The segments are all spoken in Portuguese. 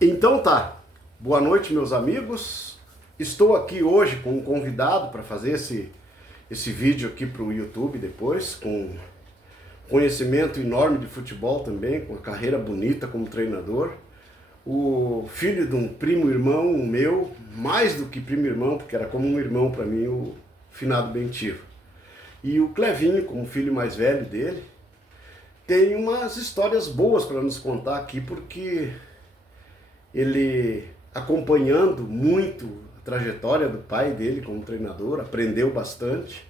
Então tá, boa noite meus amigos. Estou aqui hoje com um convidado para fazer esse vídeo aqui para o YouTube depois, com conhecimento enorme de futebol também, com uma carreira bonita como treinador. O filho de um primo irmão meu, mais do que primo irmão, porque era como um irmão para mim, o finado Bentivo. E o Clevinho, como filho mais velho dele, tem umas histórias boas para nos contar aqui, porque ele, acompanhando muito a trajetória do pai dele como treinador, aprendeu bastante.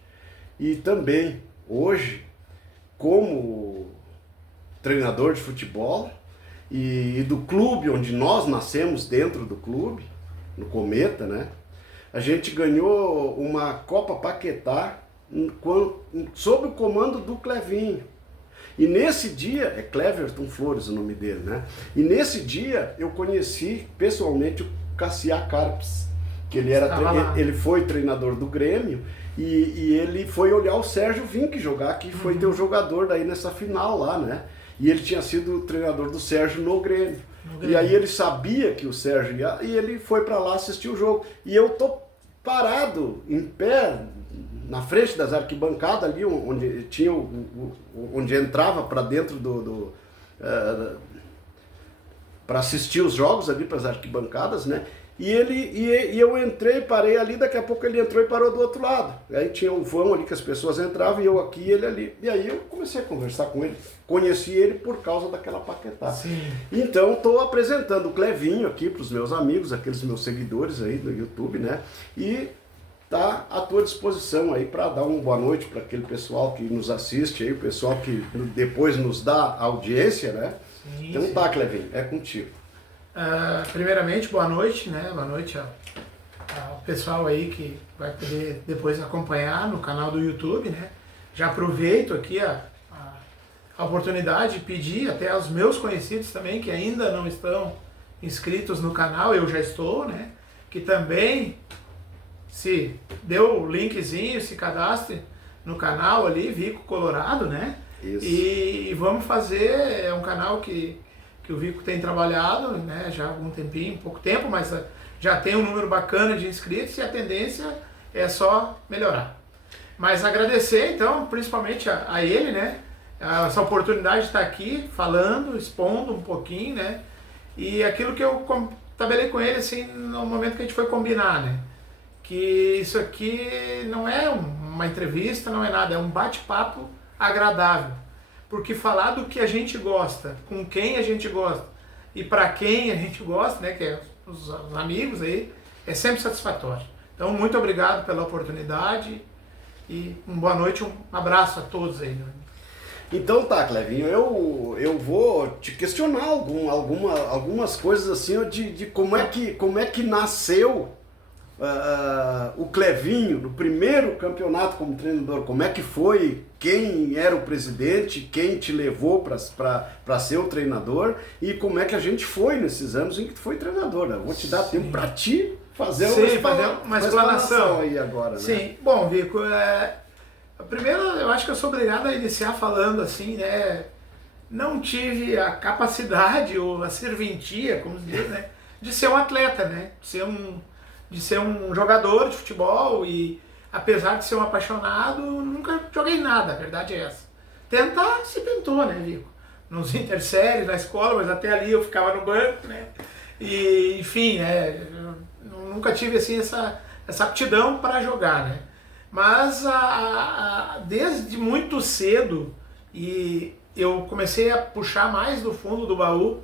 E também, hoje, como treinador de futebol e do clube onde nós nascemos dentro do clube, no Cometa, né? A gente ganhou uma Copa Paquetá sob o comando do Clevinho. E nesse dia, é Cleverton Flores o nome dele, né? E nesse dia eu conheci pessoalmente o Cassiá Carpes, que ele foi treinador do Grêmio e ele foi olhar o Sérgio Vink jogar, que foi teu jogador daí nessa final lá, né? E ele tinha sido treinador do Sérgio no Grêmio. E aí ele sabia que o Sérgio ia e ele foi para lá assistir o jogo. E eu tô parado, em pé, na frente das arquibancadas ali, onde tinha onde entrava para dentro para assistir os jogos ali, para as arquibancadas, né? E eu entrei, parei ali, daqui a pouco ele entrou e parou do outro lado. Aí tinha um vão ali que as pessoas entravam, e eu aqui e ele ali. E aí eu comecei a conversar com ele, conheci ele por causa daquela Paquetá. Sim. Então estou apresentando o Clevinho aqui para os meus amigos, aqueles meus seguidores aí do YouTube, né? E tá à tua disposição aí para dar uma boa noite para aquele pessoal que nos assiste aí, o pessoal que depois nos dá audiência, né? Sim, então sim. Tá, Clevinho, é contigo. Primeiramente, boa noite, né? Boa noite ao pessoal aí que vai poder depois acompanhar no canal do YouTube, né? Já aproveito aqui a oportunidade de pedir até aos meus conhecidos também, que ainda não estão inscritos no canal, eu já estou, né? Que também se deu o linkzinho, se cadastre no canal ali, Vico Colorado, né? Isso. E vamos fazer, é um canal que o Vico tem trabalhado, né, já há algum tempinho, pouco tempo, mas já tem um número bacana de inscritos e a tendência é só melhorar. Mas agradecer, então, principalmente a ele, né, essa oportunidade de estar aqui falando, expondo um pouquinho, né, e aquilo que eu tabelei com ele, assim, no momento que a gente foi combinar, né, que isso aqui não é uma entrevista, não é nada, é um bate-papo agradável. Porque falar do que a gente gosta, com quem a gente gosta e para quem a gente gosta, né, que é os amigos aí, é sempre satisfatório. Então, muito obrigado pela oportunidade e uma boa noite, um abraço a todos aí. Então tá, Clevinho, eu vou te questionar algumas coisas assim de como é que nasceu o Clevinho no primeiro campeonato como treinador. Como é que foi, quem era o presidente, quem te levou para ser o treinador e como é que a gente foi nesses anos em que tu foi treinador. Eu vou te dar tempo para ti fazer uma explanação aí agora, né? Sim, bom, Vico, primeiro eu acho que eu sou obrigado a iniciar falando assim, né, não tive a capacidade ou a serventia, como se diz, né, de ser um atleta, né, de ser um jogador de futebol e, apesar de ser um apaixonado, nunca joguei nada, a verdade é essa. Tentar se tentou, né, Vico? Nos interséries, na escola, mas até ali eu ficava no banco, né? E, enfim, eu nunca tive, assim, essa aptidão para jogar, né? Mas desde muito cedo, e eu comecei a puxar mais do fundo do baú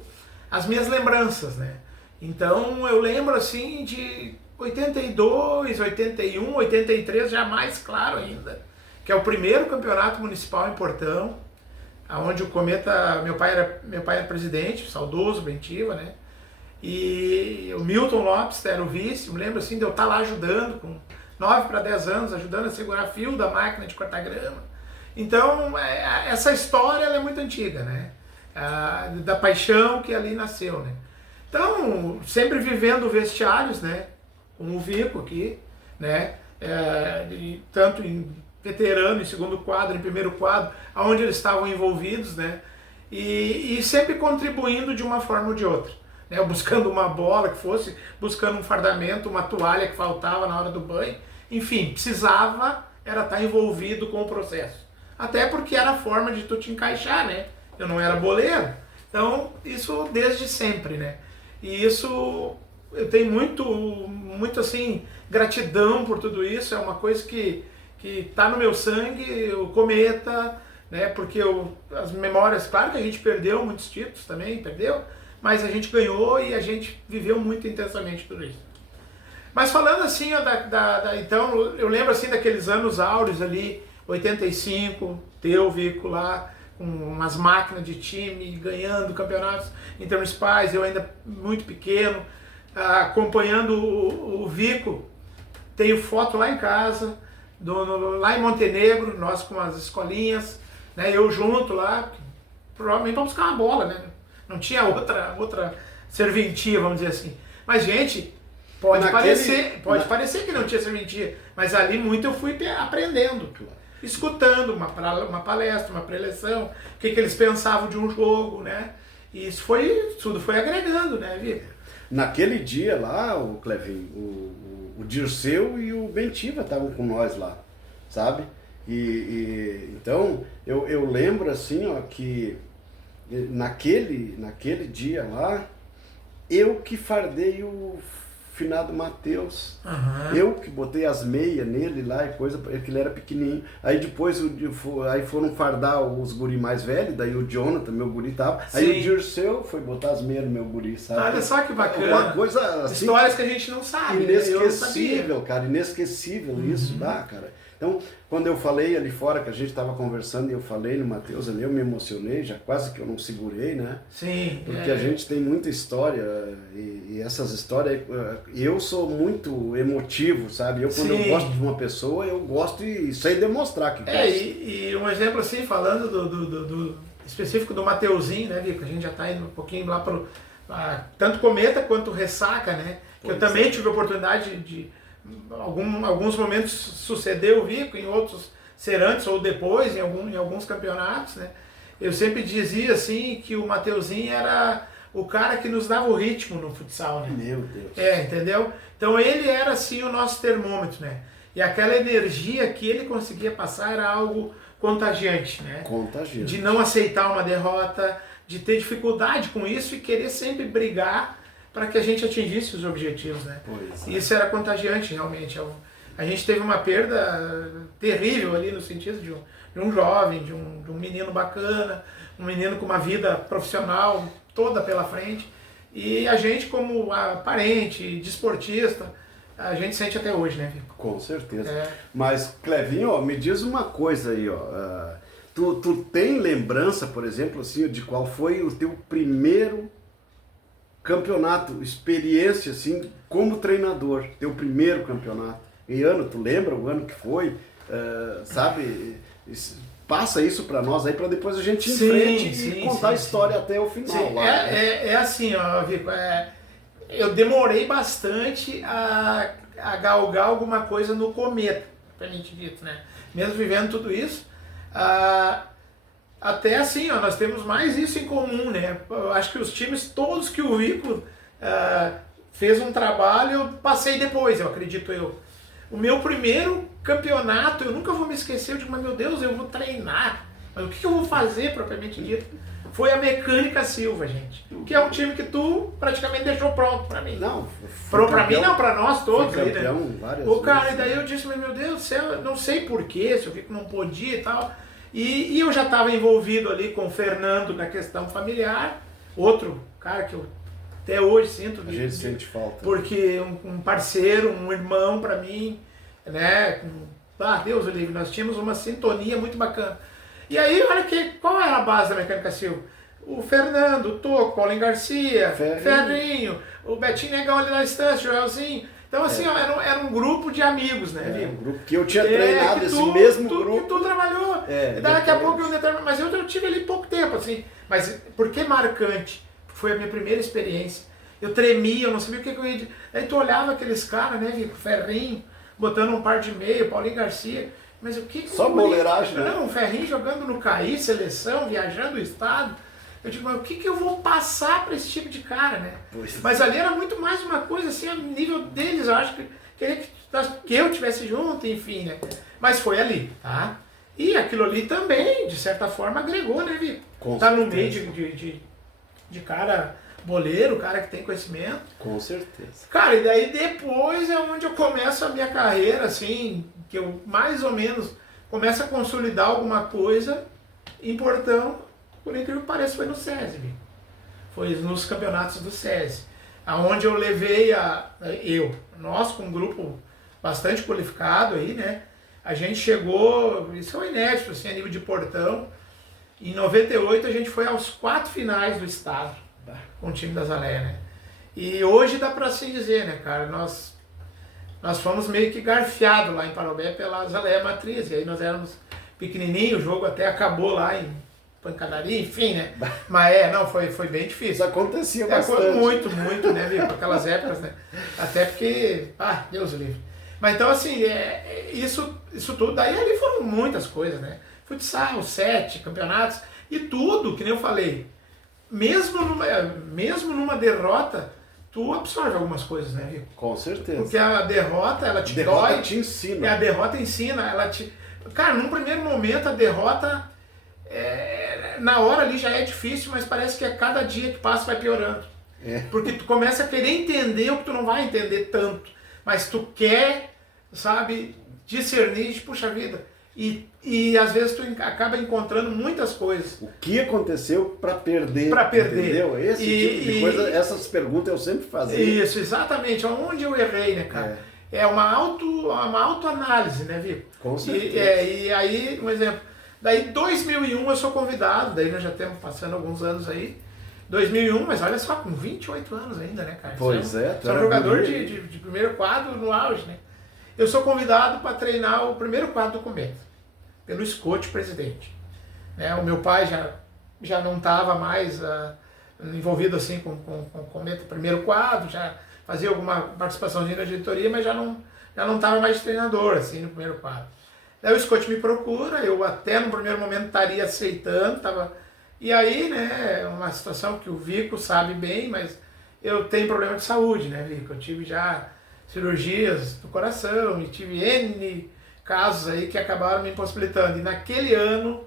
as minhas lembranças, né? Então eu lembro, assim, de 82, 81, 83, já mais claro ainda, que é o primeiro campeonato municipal em Portão, onde o Cometa, meu pai era presidente, saudoso Bentiva, né? E o Milton Lopes era o vice. Me lembro assim de eu estar lá ajudando, com 9 para 10 anos, ajudando a segurar fio da máquina de cortar grama. Então, essa história ela é muito antiga, né? Da paixão que ali nasceu, né? Então, sempre vivendo vestiários, né? Com o Vico aqui, né? Tanto em veterano, em segundo quadro, em primeiro quadro, onde eles estavam envolvidos, né? E sempre contribuindo de uma forma ou de outra. né, ou buscando uma bola que fosse, buscando um fardamento, uma toalha que faltava na hora do banho. Enfim, precisava era estar envolvido com o processo. Até porque era a forma de tu te encaixar, né? Eu não era boleiro. Então, isso desde sempre, né? E isso, eu tenho muito assim, gratidão por tudo isso. É uma coisa que tá no meu sangue, o Cometa, né? Porque as memórias, claro que a gente perdeu muitos títulos também, perdeu, mas a gente ganhou e a gente viveu muito intensamente tudo isso. Mas falando assim, ó, então, eu lembro assim daqueles anos áureos ali, 85, teu Vico lá, com umas máquinas de time, ganhando campeonatos intermunicipais, eu ainda muito pequeno, acompanhando o Vico. Tenho foto lá em casa, lá em Montenegro, nós com as escolinhas, né, eu junto lá, provavelmente para buscar uma bola, né? Não tinha outra serventia, vamos dizer assim. Mas, gente, pode parecer que não tinha serventia, mas ali muito eu fui aprendendo, escutando uma palestra, uma preleção, o que eles pensavam de um jogo, né? E isso tudo foi agregando, né, Vitor? Naquele dia lá, o Clevinho, o Dirceu e o Bentiva estavam com nós lá, sabe? Então, eu lembro assim, ó, que naquele dia lá, eu que fardei o finado Matheus, eu que botei as meias nele lá e coisa, porque ele era pequenininho. Aí depois aí foram fardar os guri mais velhos, daí o Jonathan, meu guri tava. Aí o Dirceu foi botar as meias no meu guri, sabe? Olha só que bacana. Uma coisa assim, histórias que a gente não sabe. inesquecível, cara, inesquecível isso, cara. Então, quando eu falei ali fora, que a gente estava conversando e eu falei no Matheus ali, eu me emocionei, já quase que eu não segurei, né? Sim. Porque a gente tem muita história e essas histórias, eu sou muito emotivo, sabe? Quando eu gosto de uma pessoa, eu gosto e sei demonstrar que gosto. E um exemplo assim, falando do específico do Mateuzinho, né, Vico? A gente já está indo um pouquinho lá para tanto Cometa quanto Ressaca, né? Que eu também tive a oportunidade de alguns momentos suceder o Vico, em outros ser antes ou depois, em alguns campeonatos, né? Eu sempre dizia assim que o Mateuzinho era o cara que nos dava o ritmo no futsal, né? Meu Deus. Entendeu? Então ele era assim o nosso termômetro, né? E aquela energia que ele conseguia passar era algo contagiante, né? Contagiante. De não aceitar uma derrota, de ter dificuldade com isso e querer sempre brigar para que a gente atingisse os objetivos, né? Isso era contagiante, realmente. A gente teve uma perda terrível ali no sentido de um jovem, de um menino bacana, um menino com uma vida profissional toda pela frente. E a gente, como parente, desportista, a gente sente até hoje, né, Vico? Com certeza. Mas, Clevinho, ó, me diz uma coisa aí, ó. Tu tem lembrança, por exemplo, assim, de qual foi o teu primeiro campeonato, experiência, assim, como treinador, teu primeiro campeonato? E ano, tu lembra o ano que foi? Sabe? Passa isso pra nós aí, pra depois a gente ir em frente e contar a história até o final. Lá, é assim, ó, Vico, eu demorei bastante a galgar alguma coisa no Cometa, propriamente dito, né? Mesmo vivendo tudo isso, até assim, ó, nós temos mais isso em comum, né? Eu acho que os times todos que o Vico fez um trabalho, eu passei depois, eu acredito eu. O meu primeiro campeonato, eu nunca vou me esquecer, eu digo, mas meu Deus, eu vou treinar, mas o que eu vou fazer propriamente dito? Foi a Mecânica Silva, gente, que é um time que tu praticamente deixou pronto pra mim. Não, pra mim não, pra nós todos. Foi campeão, né? Várias cara, vezes, e daí eu disse, mas meu Deus do céu, não sei porquê, se eu vi que não podia e tal. E eu já estava envolvido ali com o Fernando na questão familiar, outro cara que eu até hoje sinto. A gente sente falta. Porque um parceiro, um irmão para mim, né? Deus livre, nós tínhamos uma sintonia muito bacana. E aí, olha qual era a base da Mecânica Silva? O Fernando, o Toco, Paulinho Garcia, Ferrinho, o Betinho Negão ali na estância, o Joelzinho. Então, assim, ó, era um grupo de amigos, né, Vico? Um grupo que eu tinha treinado, esse mesmo grupo. Que tu trabalhou. E daqui a pouco mas eu tive ali pouco tempo, assim. Mas por que marcante? Foi a minha primeira experiência. Eu tremia, eu não sabia o que eu ia dizer. Aí tu olhava aqueles caras, né, Vico? Ferrinho, botando um par de meia, Paulinho Garcia. Mas o que Só boleiragem, né? Não, o Ferrinho jogando no CAI, seleção, viajando o estado. Eu digo, mas o que eu vou passar para esse tipo de cara, né? Pois. Mas ali era muito mais uma coisa assim, a nível deles, eu acho que queria que eu tivesse junto, enfim, né? Mas foi ali, tá? E aquilo ali também, de certa forma, agregou, né, Vitor? Tá no meio de cara boleiro, cara que tem conhecimento. Com certeza. Cara, e daí depois é onde eu começo a minha carreira, assim, que eu mais ou menos começo a consolidar alguma coisa em Portão, por incrível que pareça, foi no SESI, Vitor. Foi nos campeonatos do SESI, aonde eu levei nós com um grupo bastante qualificado aí, né? A gente chegou, isso é inédito, assim, a nível de Portão. Em 98 a gente foi aos 4 finais do estado, com o time da Azaleia, né? E hoje dá pra assim dizer, né, cara, nós fomos meio que garfiados lá em Parobé pela Azaleia Matriz, e aí nós éramos pequenininhos, o jogo até acabou lá em pancadaria, enfim, né? Mas não, foi bem difícil. Isso acontecia bastante. Foi muito, né, Vitor, aquelas épocas, né? Até porque, Deus o livre. Mas então, assim, isso tudo, daí ali foram muitas coisas, né? Futsal, 7 campeonatos, e tudo, que nem eu falei, mesmo numa derrota, tu absorve algumas coisas, né, Vitor? Com certeza. Porque a derrota, ela te dói. Te ensina. A derrota ensina, ela te... Cara, num primeiro momento a derrota, na hora ali já é difícil, mas parece que a cada dia que passa vai piorando. Porque tu começa a querer entender o que tu não vai entender tanto, mas tu quer, sabe, discernir, puxa vida, e às vezes tu acaba encontrando muitas coisas. O que aconteceu para perder? Entendeu? Esse tipo de coisa, essas perguntas eu sempre fazia. Isso, exatamente, onde eu errei, né, cara? É uma autoanálise, né, Vitor? Com certeza. E aí, um exemplo, daí 2001 eu sou convidado, daí nós já estamos passando alguns anos aí, 2001, mas olha só, com 28 anos ainda, né, cara? Pois é. Sou jogador de primeiro quadro no auge, né? Eu sou convidado para treinar o primeiro quadro do Cometa, pelo Scott, presidente. O meu pai já não estava mais envolvido assim com o Cometa primeiro quadro, já fazia alguma participação na diretoria, mas já não estava mais treinador assim no primeiro quadro. Daí o Scott me procura, eu até no primeiro momento estaria aceitando, e aí, né, uma situação que o Vico sabe bem, mas eu tenho problema de saúde, né, Vico? Eu tive já cirurgias do coração e tive N casos aí que acabaram me impossibilitando. E naquele ano,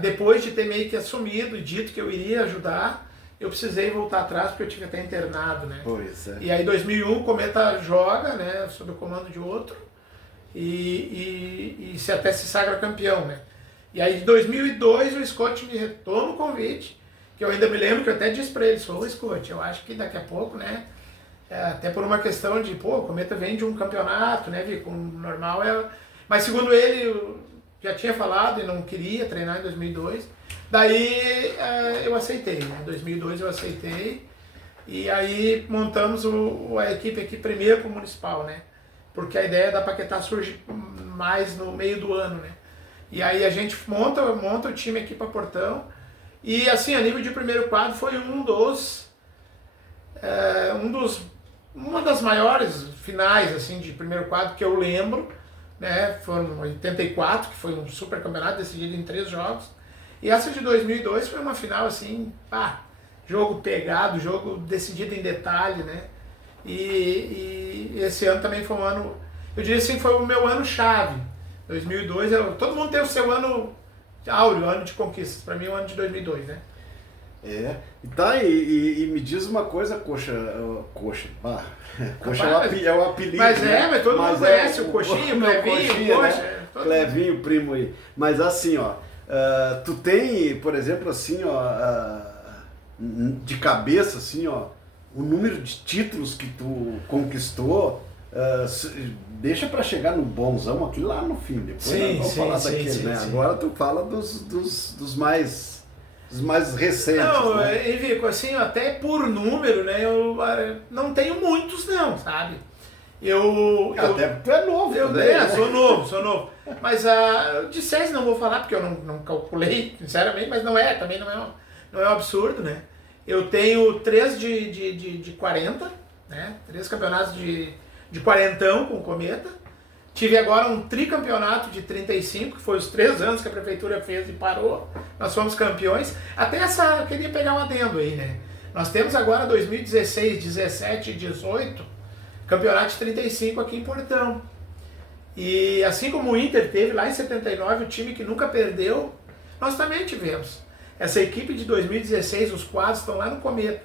depois de ter meio que assumido e dito que eu iria ajudar, eu precisei voltar atrás porque eu tive até internado, né? Pois é. E aí em 2001 o Cometa joga, né, sob o comando de outro e até se sagra campeão, né? E aí em 2002 o Scott me retoma o convite, que eu ainda me lembro que eu até disse para ele, Scott, eu acho que daqui a pouco, né, até por uma questão de, o Cometa vem de um campeonato, né, Vico, normal mas segundo ele, já tinha falado e não queria treinar em 2002, daí eu aceitei, né, em 2002 eu aceitei, e aí montamos a equipe aqui primeiro pro Municipal, né, porque a ideia da Paquetá surge mais no meio do ano, né, e aí a gente monta o time aqui para Portão, e assim, a nível de primeiro quadro foi uma das maiores finais assim de primeiro quadro que eu lembro, né? Foram 84, que foi um super campeonato decidido em 3 jogos. E essa de 2002 foi uma final assim, jogo pegado, jogo decidido em detalhe, né? E esse ano também foi um ano, eu diria assim, foi o meu ano chave. 2002, todo mundo tem o seu ano áureo, ano de conquistas. Para mim é o ano de 2002, né? E me diz uma coisa, Coxa, Coxa é o apelido. Mas né? mas todo mundo conhece o Coxinha, o Clevinho, Coxa. Né? Clevinho, primo aí. Mas assim, tu tem, por exemplo, assim, de cabeça, assim, o número de títulos que tu conquistou, deixa para chegar no bonzão aqui lá no fim. Depois vamos falar daquele, né? Agora tu fala dos mais recentes. Não, né? Vico, assim, até por número, né, eu não tenho muitos não, sabe? Até tu é novo. Sou novo. Mas de SESI não vou falar, porque eu não calculei, sinceramente, mas também não é um absurdo, né? Eu tenho 3 de 40, né? 3 campeonatos de quarentão com o Cometa. Tive agora um tricampeonato de 35, que foi os 3 anos que a prefeitura fez e parou. Nós fomos campeões. Até eu queria pegar um adendo aí, né? Nós temos agora 2016, 17 e 18, campeonato de 35 aqui em Portão. E assim como o Inter teve lá em 79, o time que nunca perdeu, nós também tivemos. Essa equipe de 2016, os quadros estão lá no Cometa.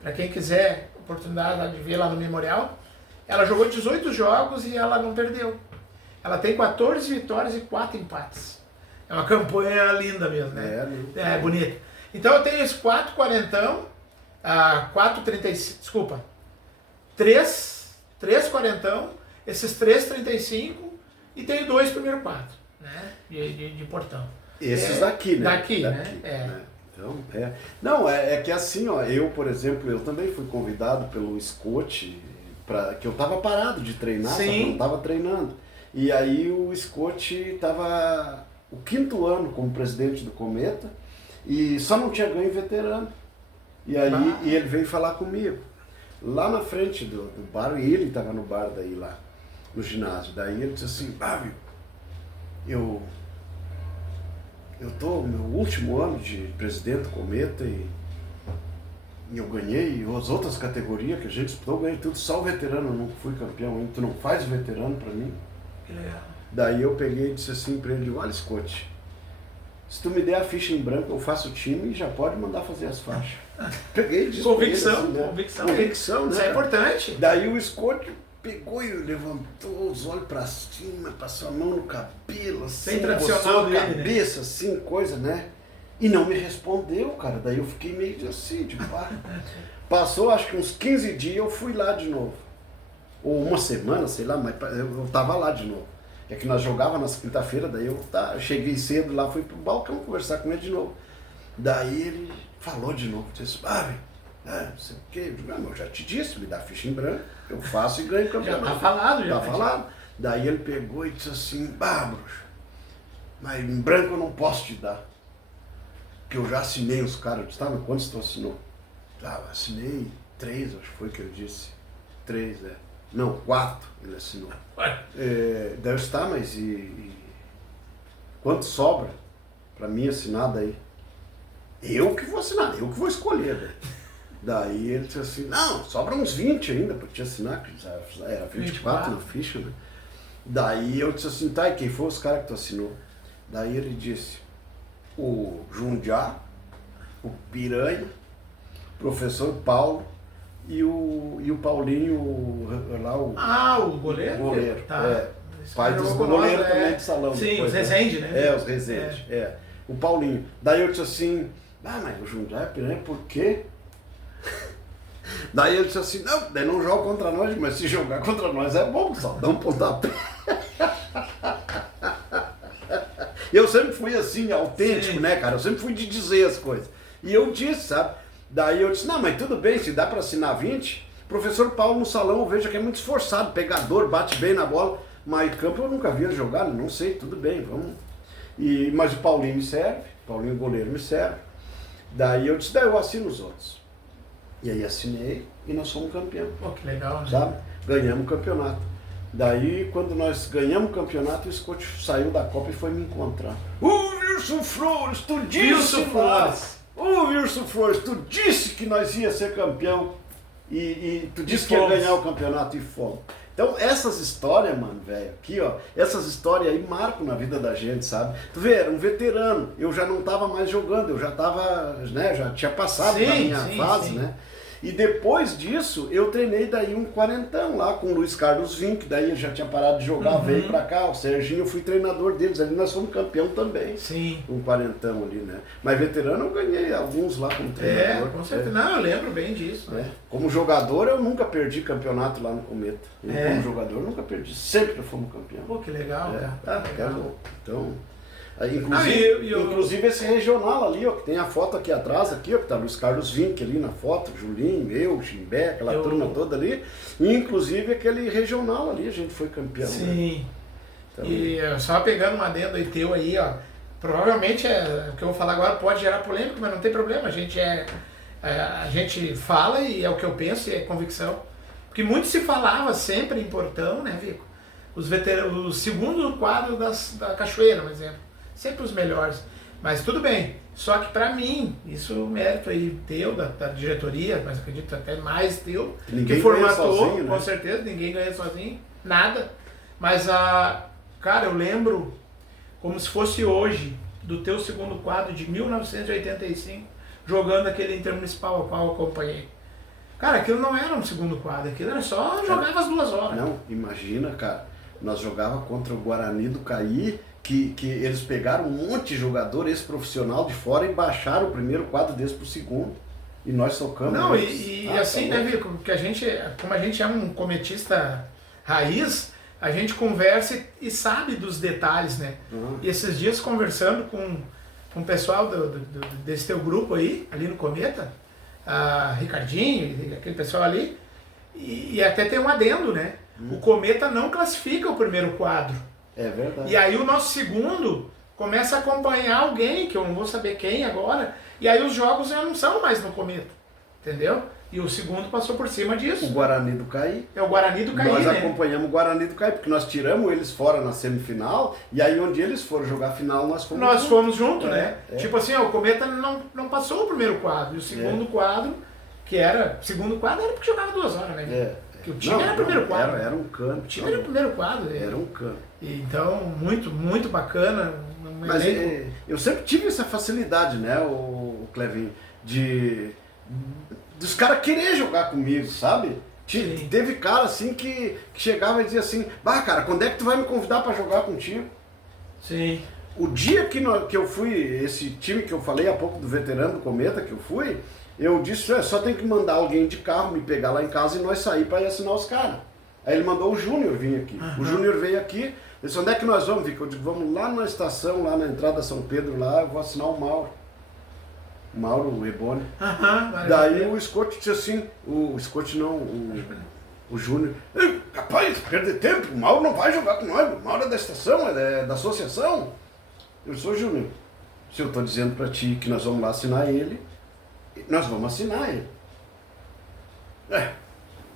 Para quem quiser oportunidade de ver lá no Memorial, ela jogou 18 jogos e ela não perdeu. Ela tem 14 vitórias e 4 empates. É uma campanha linda mesmo, né? É bonita. Então eu tenho esse 4 quarentão, 3 quarentão, esses 3 35 e tenho 2 primeiro quadro, né? De Portão. Esses daqui, né? Daqui, né? Né? Então, Não, é que assim, ó, eu, por exemplo, eu também fui convidado pelo Scott, que eu tava parado de treinar, só que eu não tava treinando. E aí o Scott estava o 5º ano como presidente do Cometa e só não tinha ganho veterano. E aí ele veio falar comigo, lá na frente do bar, e ele estava no bar daí lá, no ginásio. Daí ele disse assim, eu tô no meu último ano de presidente do Cometa e eu ganhei as outras categorias que a gente disputou, eu ganhei tudo, só o veterano, eu não fui campeão ainda, tu não faz o veterano pra mim? Que legal. Daí eu peguei e disse assim pra ele, olha Scott, se tu me der a ficha em branco, eu faço o time e já pode mandar fazer as faixas. Peguei e disse convicção, assim, né? Convicção, né? Isso é importante. Daí o Scott pegou e levantou os olhos pra cima, passou a mão no cabelo, assim, bem tradicional a cabeça, dele, né? assim, coisa, né? E não me respondeu, cara. Daí eu fiquei meio assim, tipo, Passou acho que uns 15 dias, eu fui lá de novo. Ou uma semana, sei lá, mas eu tava lá de novo. É que nós jogávamos na quinta-feira, daí eu cheguei cedo lá, fui pro balcão conversar com ele de novo. Daí ele falou de novo, disse, não sei o quê, eu já te disse, me dá ficha em branco, eu faço e ganho o campeonato. Já tá falado, já. Tá falado. Daí ele pegou e disse assim, bruxo, mas em branco eu não posso te dar. Porque eu já assinei os caras. Eu disse, mas quantos tu assinou? Assinei 3, acho que foi que eu disse. 3, Não, 4 ele assinou. Daí eu disse, mas quanto sobra pra mim assinar daí? Eu que vou assinar, eu que vou escolher, velho. Daí ele disse assim, não, sobra uns 20 ainda pra te assinar, que era 24 na ficha, né? Daí eu disse assim, e quem foi os caras que tu assinou? Daí ele disse, o Jundiá, o Piranha, o professor Paulo e o Paulinho lá, o goleiro? O goleiro, tá. Pai dos goleiros também de salão. Sim, depois, os Rezende, né? Os Rezende, o Paulinho. Daí eu disse assim, mas o Jundiá é Piranha por quê? Daí ele disse assim, daí não joga contra nós, mas se jogar contra nós é bom, só dá um pontapé. Eu sempre fui assim, autêntico, né, cara? Eu sempre fui de dizer as coisas. E eu disse, sabe? Daí eu disse, mas tudo bem, se dá pra assinar 20, professor Paulo no salão eu vejo que é muito esforçado, pegador, bate bem na bola, mas campo eu nunca vi ele jogar, não sei, tudo bem, vamos. Mas o Paulinho me serve, Paulinho goleiro me serve. Daí eu disse, eu assino os outros. E aí assinei e nós fomos campeão. Pô, que legal, né? Sabe? Ganhamos o campeonato. Daí, quando nós ganhamos o campeonato, o Scott saiu da Copa e foi me encontrar. Wilson Flores, tu disse, Wilson Flores, tu disse que nós ia ser campeão e tu disse que ia ganhar o campeonato e fomos. Então, essas histórias, mano, velho, aqui, ó, essas histórias aí marcam na vida da gente, sabe? Tu vê, era um veterano, eu já não tava mais jogando, eu já tava, né, já tinha passado da minha fase, né? E depois disso, eu treinei daí um quarentão lá com o Luiz Carlos Vinck, daí eu já tinha parado de jogar, veio pra cá, o Serginho, eu fui treinador deles, ali nós fomos campeão também. Sim. Um quarentão ali, né? Mas veterano eu ganhei alguns lá como treinador. Com certeza. Não, eu lembro bem disso. Né? Como jogador, eu nunca perdi campeonato lá no Cometa. Como jogador, eu nunca perdi, sempre fomos campeão. Pô, que legal, cara. Então... Inclusive esse regional ali, ó, que tem a foto aqui atrás, aqui, ó, que tá Luiz Carlos Vinck ali na foto, Julinho, eu, Chimbé, aquela turma toda ali, e inclusive aquele regional ali, a gente foi campeão. Sim. Né? Então, e só pegando um adendo aí teu aí, ó, provavelmente o que eu vou falar agora pode gerar polêmica, mas não tem problema, a gente fala e é o que eu penso e é convicção. Porque muito se falava sempre em Portão, né, Vico? o segundo quadro da Cachoeira, por exemplo. Sempre os melhores. Mas tudo bem. Só que para mim, isso é um mérito aí teu, da diretoria, mas acredito até mais teu, ninguém que formatou, sozinho, né? com certeza, ninguém ganha sozinho, nada. Mas, cara, eu lembro como se fosse hoje, do teu segundo quadro de 1985, jogando aquele Intermunicipal ao qual eu acompanhei. Cara, aquilo não era um segundo quadro, aquilo era só jogava as 2 horas. Não, imagina, cara, nós jogava contra o Guarani do Caí, que eles pegaram um monte de jogador, esse profissional de fora, e baixaram o primeiro quadro deles pro segundo. E nós tocamos. Não, e assim, né, Vico, que como a gente é um cometista raiz, a gente conversa e sabe dos detalhes, né? E esses dias conversando com o pessoal desse teu grupo aí, ali no Cometa, Ricardinho, aquele pessoal ali, e até tem um adendo, né? O Cometa não classifica o primeiro quadro. É verdade. E aí o nosso segundo começa a acompanhar alguém, que eu não vou saber quem agora, e aí os jogos já não são mais no Cometa, entendeu? E o segundo passou por cima disso. O Guarani do Caí. É o Guarani do Caí, nós né? acompanhamos o Guarani do Caí, porque nós tiramos eles fora na semifinal, e aí onde eles foram jogar a final, nós fomos juntos. Nós fomos juntos, né? É. Tipo assim, ó, o Cometa não passou o primeiro quadro, e o segundo quadro, que era... O segundo quadro era porque jogava 2 horas, né? Porque o time era o primeiro quadro. Era um cano. O time era o primeiro quadro. Era um cano. Então, muito, muito bacana. Mas eu sempre tive essa facilidade, né, o Clevinho, dos caras querer jogar comigo, sabe? Teve cara assim que chegava e dizia assim, cara, quando é que tu vai me convidar para jogar contigo? Sim. O dia que eu fui, esse time que eu falei há pouco do veterano do Cometa que eu fui, eu disse, só tem que mandar alguém de carro me pegar lá em casa e nós sair para ir assinar os caras. Aí ele mandou o Júnior vir aqui. O Júnior veio aqui, disse, onde é que nós vamos, Vico? Eu digo, vamos lá na estação, lá na entrada São Pedro, lá, eu vou assinar o Mauro. Mauro Rebone. Daí o Scott disse assim, o Scott não, o Júnior, rapaz, perder tempo, o Mauro não vai jogar com nós, o Mauro é da estação, é da associação. Eu sou Júnior. Se eu estou dizendo para ti que nós vamos lá assinar ele, nós vamos assinar ele.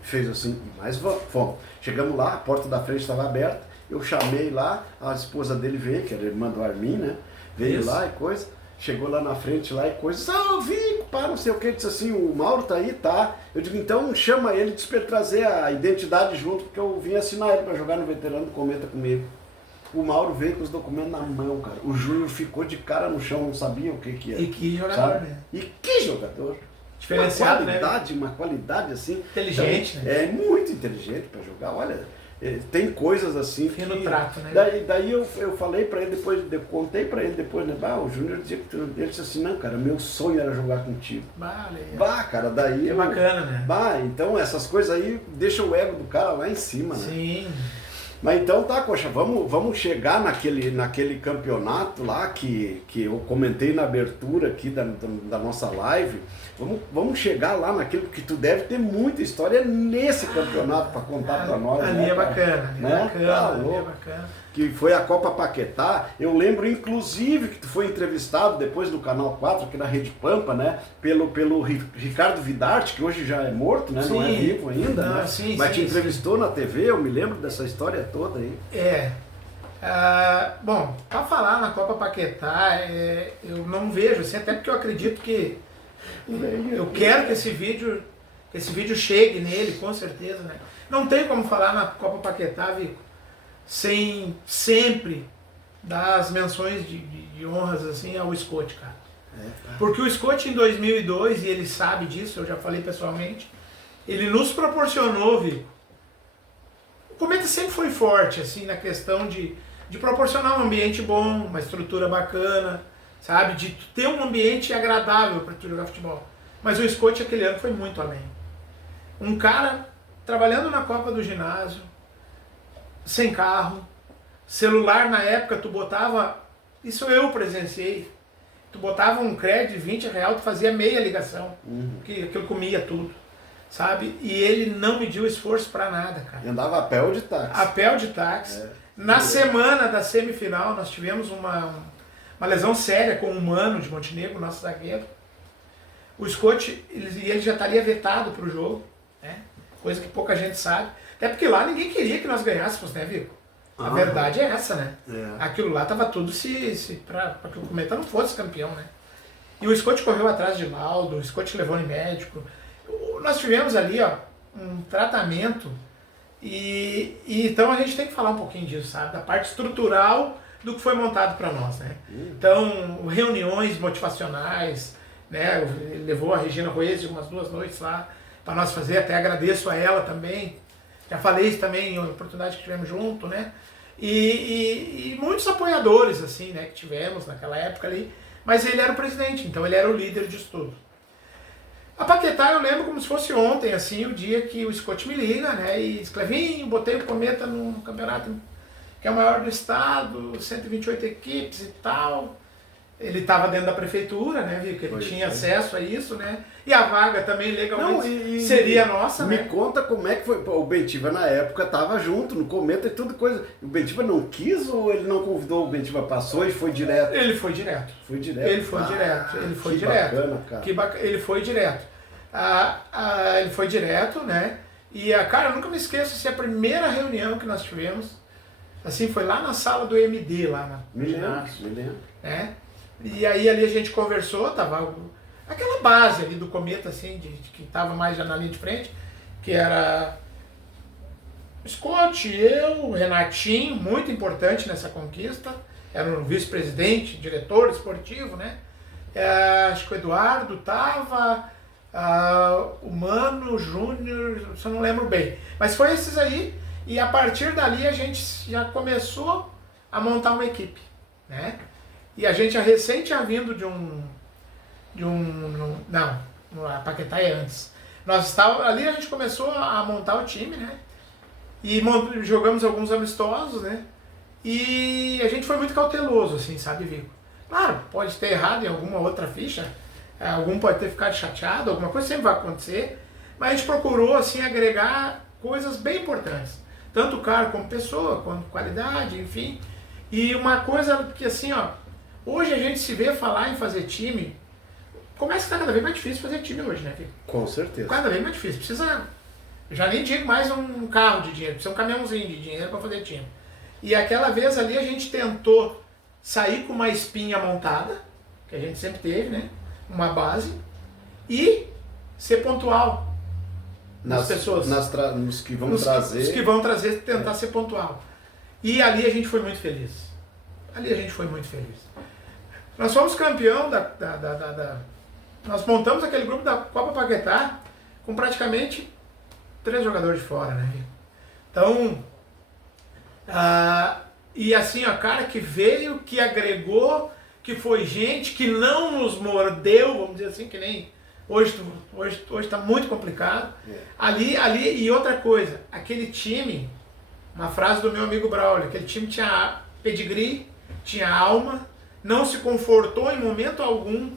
Fez assim, mas fomos. Chegamos lá, a porta da frente estava aberta, eu chamei lá, a esposa dele veio, que era a irmã do Armin, né? Veio lá e coisa. Chegou lá na frente lá e coisa, Vico, pá, não sei o que, disse assim, o Mauro tá aí, tá? Eu digo, então chama ele, disse pra ele trazer a identidade junto, porque eu vim assinar ele pra jogar no Veterano do Cometa comigo. O Mauro veio com os documentos na mão, cara. O Júnior ficou de cara no chão, não sabia o que era. E que jogador, sabe? né? E que jogador. Diferenciado, uma qualidade assim. Inteligente, então, né? É muito inteligente pra jogar, olha. Tem coisas assim Fino trato, né? Daí eu falei pra ele depois, contei pra ele depois, né? O Júnior dizia que ele disse assim, não, cara, meu sonho era jogar contigo. Cara, daí... É bacana, né? Então essas coisas aí deixam o ego do cara lá em cima, né? Sim. Mas então tá, coxa, vamos chegar naquele campeonato lá que eu comentei na abertura aqui da nossa live. Vamos chegar lá naquilo que tu deve ter muita história nesse campeonato para contar para nós. Ali né, é bacana, é bacana. Que foi a Copa Paquetá. Eu lembro inclusive que tu foi entrevistado depois do Canal 4, aqui na Rede Pampa, né? Pelo Ricardo Vidarte, que hoje já é morto, né? Não é vivo ainda, né? Mas te entrevistou na TV, eu me lembro dessa história toda aí. Bom, para falar na Copa Paquetá, eu não vejo, assim, até porque eu acredito que eu quero que esse vídeo chegue nele, com certeza, né? Não tem como falar na Copa Paquetá, Vico, sem sempre dar as menções de honras assim ao Scott, cara. Porque o Scott em 2002, e ele sabe disso, eu já falei pessoalmente, ele nos proporcionou, Vico. O Cometa sempre foi forte, assim, na questão de proporcionar um ambiente bom, uma estrutura bacana, sabe? De ter um ambiente agradável para tu jogar futebol. Mas o Scott aquele ano foi muito além. Um cara trabalhando na Copa do Ginásio, sem carro, celular na época tu botava, isso eu presenciei, tu botava um crédito de 20 reais, tu fazia meia ligação, porque aquilo comia tudo, sabe? E ele não mediu esforço para nada, cara. E andava a pé ou de táxi? A pé ou de táxi. Na semana da semifinal nós tivemos uma lesão séria com o Mano de Montenegro, nosso zagueiro. O Scott, ele já estaria vetado para o jogo, né? Coisa que pouca gente sabe. Até porque lá ninguém queria que nós ganhássemos, né, Vico? A verdade é essa, né? É. Aquilo lá tava tudo para que o Cometa não fosse campeão, né? E o Scott correu atrás de laudo, o Scott levou em médico. Nós tivemos ali, ó, um tratamento e então a gente tem que falar um pouquinho disso, sabe? Da parte estrutural do que foi montado para nós, né? Então, reuniões motivacionais, né? Levou a Regina Roese umas 2 noites lá para nós fazer, até agradeço a ela também. Já falei isso também em oportunidade que tivemos junto, né? E muitos apoiadores, assim, né, que tivemos naquela época ali, mas ele era o presidente, então ele era o líder disso tudo. A Paquetá eu lembro como se fosse ontem, assim, o dia que o Scott me liga, né, e diz, Clevinho, botei o Cometa no campeonato que é o maior do estado, 128 equipes e tal. Ele estava dentro da prefeitura, né, viu, que ele tinha acesso a isso, né, e a vaga também legalmente seria nossa, me né. Me conta como é que foi, o Bentiva na época estava junto no Cometa e tudo coisa, o Bentiva não quis ou ele não convidou, o Bentiva passou e foi direto? Ele foi direto. Foi direto? Ele foi direto, ele foi que direto. Bacana, cara. Ele foi direto. Ele foi direto, né, e, cara, eu nunca me esqueço, assim, a primeira reunião que nós tivemos, assim, foi lá na sala do MD, lá na Me lembro. né? E aí ali a gente conversou, tava aquela base ali do Cometa, assim, de que tava mais já na linha de frente, que era Scott, eu, Renatinho, muito importante nessa conquista, era o vice-presidente, diretor esportivo, né? Acho que o Eduardo tava, o Mano, o Júnior, só não lembro bem. Mas foi esses aí, e a partir dali a gente já começou a montar uma equipe, né? E a gente recém tinha vindo não, a Paquetá é antes. Ali a gente começou a montar o time, né? E jogamos alguns amistosos, né? E a gente foi muito cauteloso, assim, sabe, Vico? Claro, pode ter errado em alguma outra ficha, algum pode ter ficado chateado, alguma coisa sempre vai acontecer, mas a gente procurou, assim, agregar coisas bem importantes. Tanto o cara como pessoa, quanto qualidade, enfim. E uma coisa que, assim, ó, hoje a gente se vê falar em fazer time, começa a estar cada vez mais difícil fazer time hoje, né, Vico? Com certeza. Cada vez mais difícil. Precisa, eu já nem digo mais um carro de dinheiro, precisa um caminhãozinho de dinheiro para fazer time. E aquela vez ali a gente tentou sair com uma espinha montada, que a gente sempre teve, né? Uma base, e ser pontual nas pessoas. Nos que vão trazer. Os que vão trazer, tentar ser pontual. E ali a gente foi muito feliz. Nós fomos campeão nós montamos aquele grupo da Copa Paquetá com praticamente 3 jogadores de fora, né? Então, e assim, ó, cara que veio, que agregou, que foi gente, que não nos mordeu, vamos dizer assim, que nem hoje tá muito complicado. Ali, e outra coisa, aquele time, uma frase do meu amigo Braulio, aquele time tinha pedigree, tinha alma, não se confortou em momento algum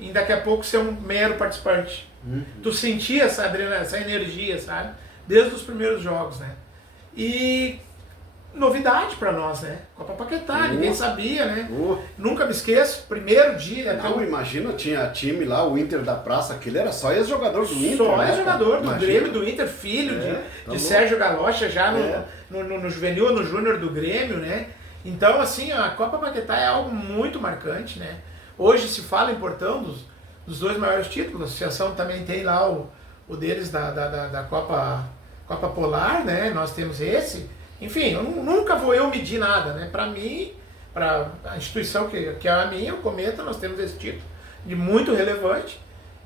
em daqui a pouco ser um mero participante. Tu sentia essa adrenalina, essa energia, sabe? Desde os primeiros jogos, né? E novidade pra nós, né? Copa Paquetá, ninguém sabia, né? Nunca me esqueço, primeiro dia... Não, imagina, tinha time lá, o Inter da Praça, aquele era só ex-jogador do Inter, só né? ex-jogador do Grêmio, do Inter, filho de Sérgio Galocha, já no juvenil, no júnior do Grêmio, né? Então, assim, a Copa Paquetá é algo muito marcante, né? Hoje se fala em Portão dos 2 maiores títulos, a associação também tem lá o deles da Copa Polar, né? Nós temos esse. Enfim, nunca vou eu medir nada, né? Para mim, para a instituição que é a minha, o Cometa, nós temos esse título de muito relevante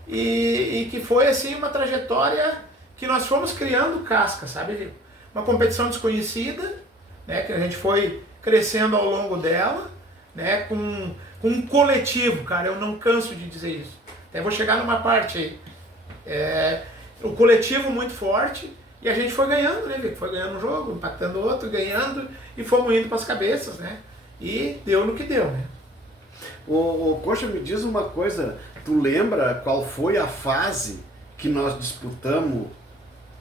e que foi, assim, uma trajetória que nós fomos criando casca, sabe? Uma competição desconhecida, né? Que a gente foi crescendo ao longo dela, né? Com um coletivo, cara, eu não canso de dizer isso. Até vou chegar numa parte aí. O coletivo muito forte. E a gente foi ganhando, né, Vitor? Foi ganhando um jogo, impactando o outro, ganhando, e fomos indo para as cabeças, né? E deu no que deu, né? Coxa, me diz uma coisa, tu lembra qual foi a fase que nós disputamos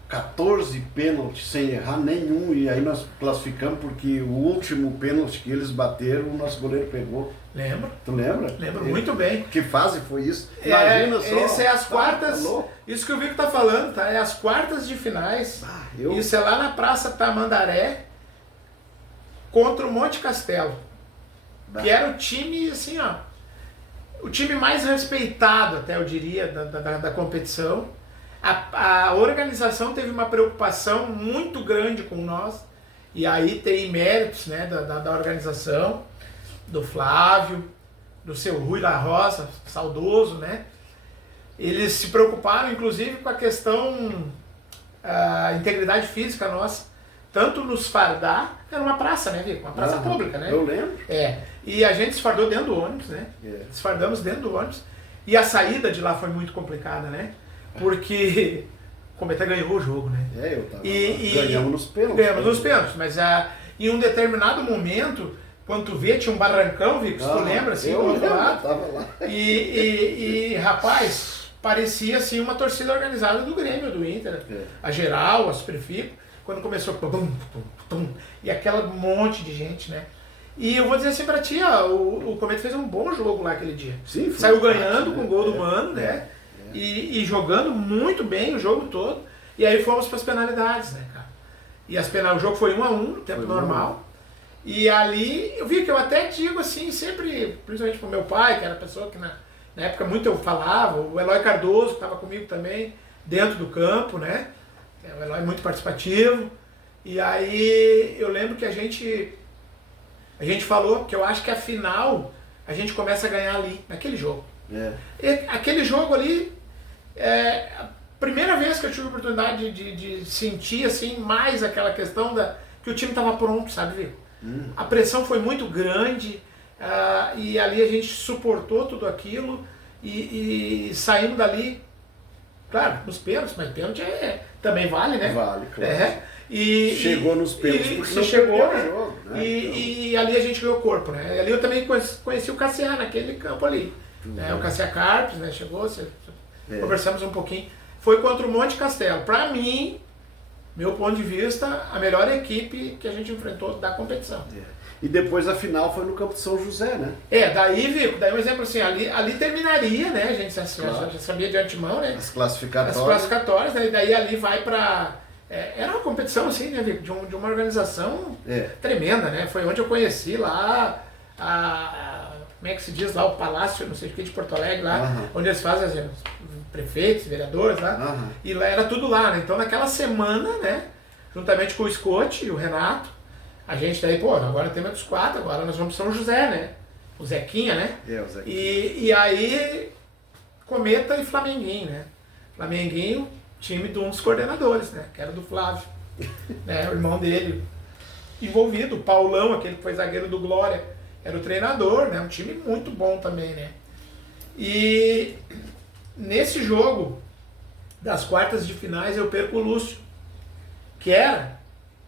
14 pênaltis sem errar nenhum, e aí nós classificamos porque o último pênalti que eles bateram, o nosso goleiro pegou? Lembro. Tu lembra? Lembro muito bem. Que fase foi isso? Imagina só. Isso é as quartas, isso que o Vico tá falando, tá? É as quartas de finais. Isso é lá na Praça Tamandaré. contra o Monte Castelo, que era o time, assim, ó, o time mais respeitado, até eu diria, da competição. A organização teve uma preocupação muito grande com nós, e aí tem méritos, né, da organização, do Flávio, do seu Rui La Rosa, saudoso, né? Eles se preocuparam, inclusive, com a questão, a integridade física nossa, tanto nos fardar, era uma praça, né, Vico? Uma praça pública, né? Eu lembro. E a gente se fardou dentro do ônibus, né? Desfardamos dentro do ônibus. E a saída de lá foi muito complicada, né? Porque o Cometa ganhou o jogo, né? Eu tava ganhamos nos pênaltis. Ganhamos nos pênaltis, mas em um determinado momento, quando tu vê, tinha um barrancão, Vico, se tu lembra, assim, do outro lado. Tava lá. Rapaz, parecia assim uma torcida organizada do Grêmio, do Inter. A geral, a Superfico, quando começou e aquela monte de gente, né? E eu vou dizer assim pra ti, ó, o Cometa fez um bom jogo lá aquele dia. Sim, saiu ganhando com o gol do Mano, né? E jogando muito bem o jogo todo. E aí fomos para as penalidades, né, cara? E o jogo foi 1-1 no tempo normal. E ali eu vi que eu até digo assim, sempre, principalmente pro meu pai, que era a pessoa que na época muito eu falava, o Eloy Cardoso, que estava comigo também, dentro do campo, né? O Eloy é muito participativo. E aí eu lembro que a gente falou que eu acho que a final a gente começa a ganhar ali, naquele jogo. E aquele jogo ali, a primeira vez que eu tive a oportunidade de sentir assim, mais aquela questão que o time estava pronto, sabe, Vico? A pressão foi muito grande, e ali a gente suportou tudo aquilo e saímos dali, claro, nos pênaltis, mas pênalti também vale, né? Vale, claro. Chegou nos pênaltis porque não chegou, perdeu o jogo, né? E ali a gente ganhou corpo, né? Ali eu também conheci o Cassiá naquele campo ali. O Cassiá Carpes, né? Chegou, conversamos um pouquinho. Foi contra o Monte Castelo. Pra mim, meu ponto de vista, a melhor equipe que a gente enfrentou da competição. E depois a final foi no campo de São José, né? Daí, Vico, daí um exemplo assim, ali terminaria, né? A gente já sabia de antemão, né? As classificatórias. As classificatórias, daí ali vai pra... era uma competição assim, né, Vico? De uma organização tremenda, né? Foi onde eu conheci lá como é que se diz lá, o Palácio, não sei o que, de Porto Alegre lá, onde eles fazem os prefeitos, vereadores lá, e lá era tudo lá, né? Então naquela semana, né, juntamente com o Scott e o Renato, a gente daí, agora temos os 4, agora nós vamos para São José, né? O Zequinha, né? O Zequinha. E aí, Cometa e Flamenguinho, né? Flamenguinho, time de um dos coordenadores, né? Que era do Flávio, né? O irmão dele envolvido, o Paulão, aquele que foi zagueiro do Glória, era o treinador, né? Um time muito bom também, né? E nesse jogo das quartas de finais eu perco o Lúcio, que era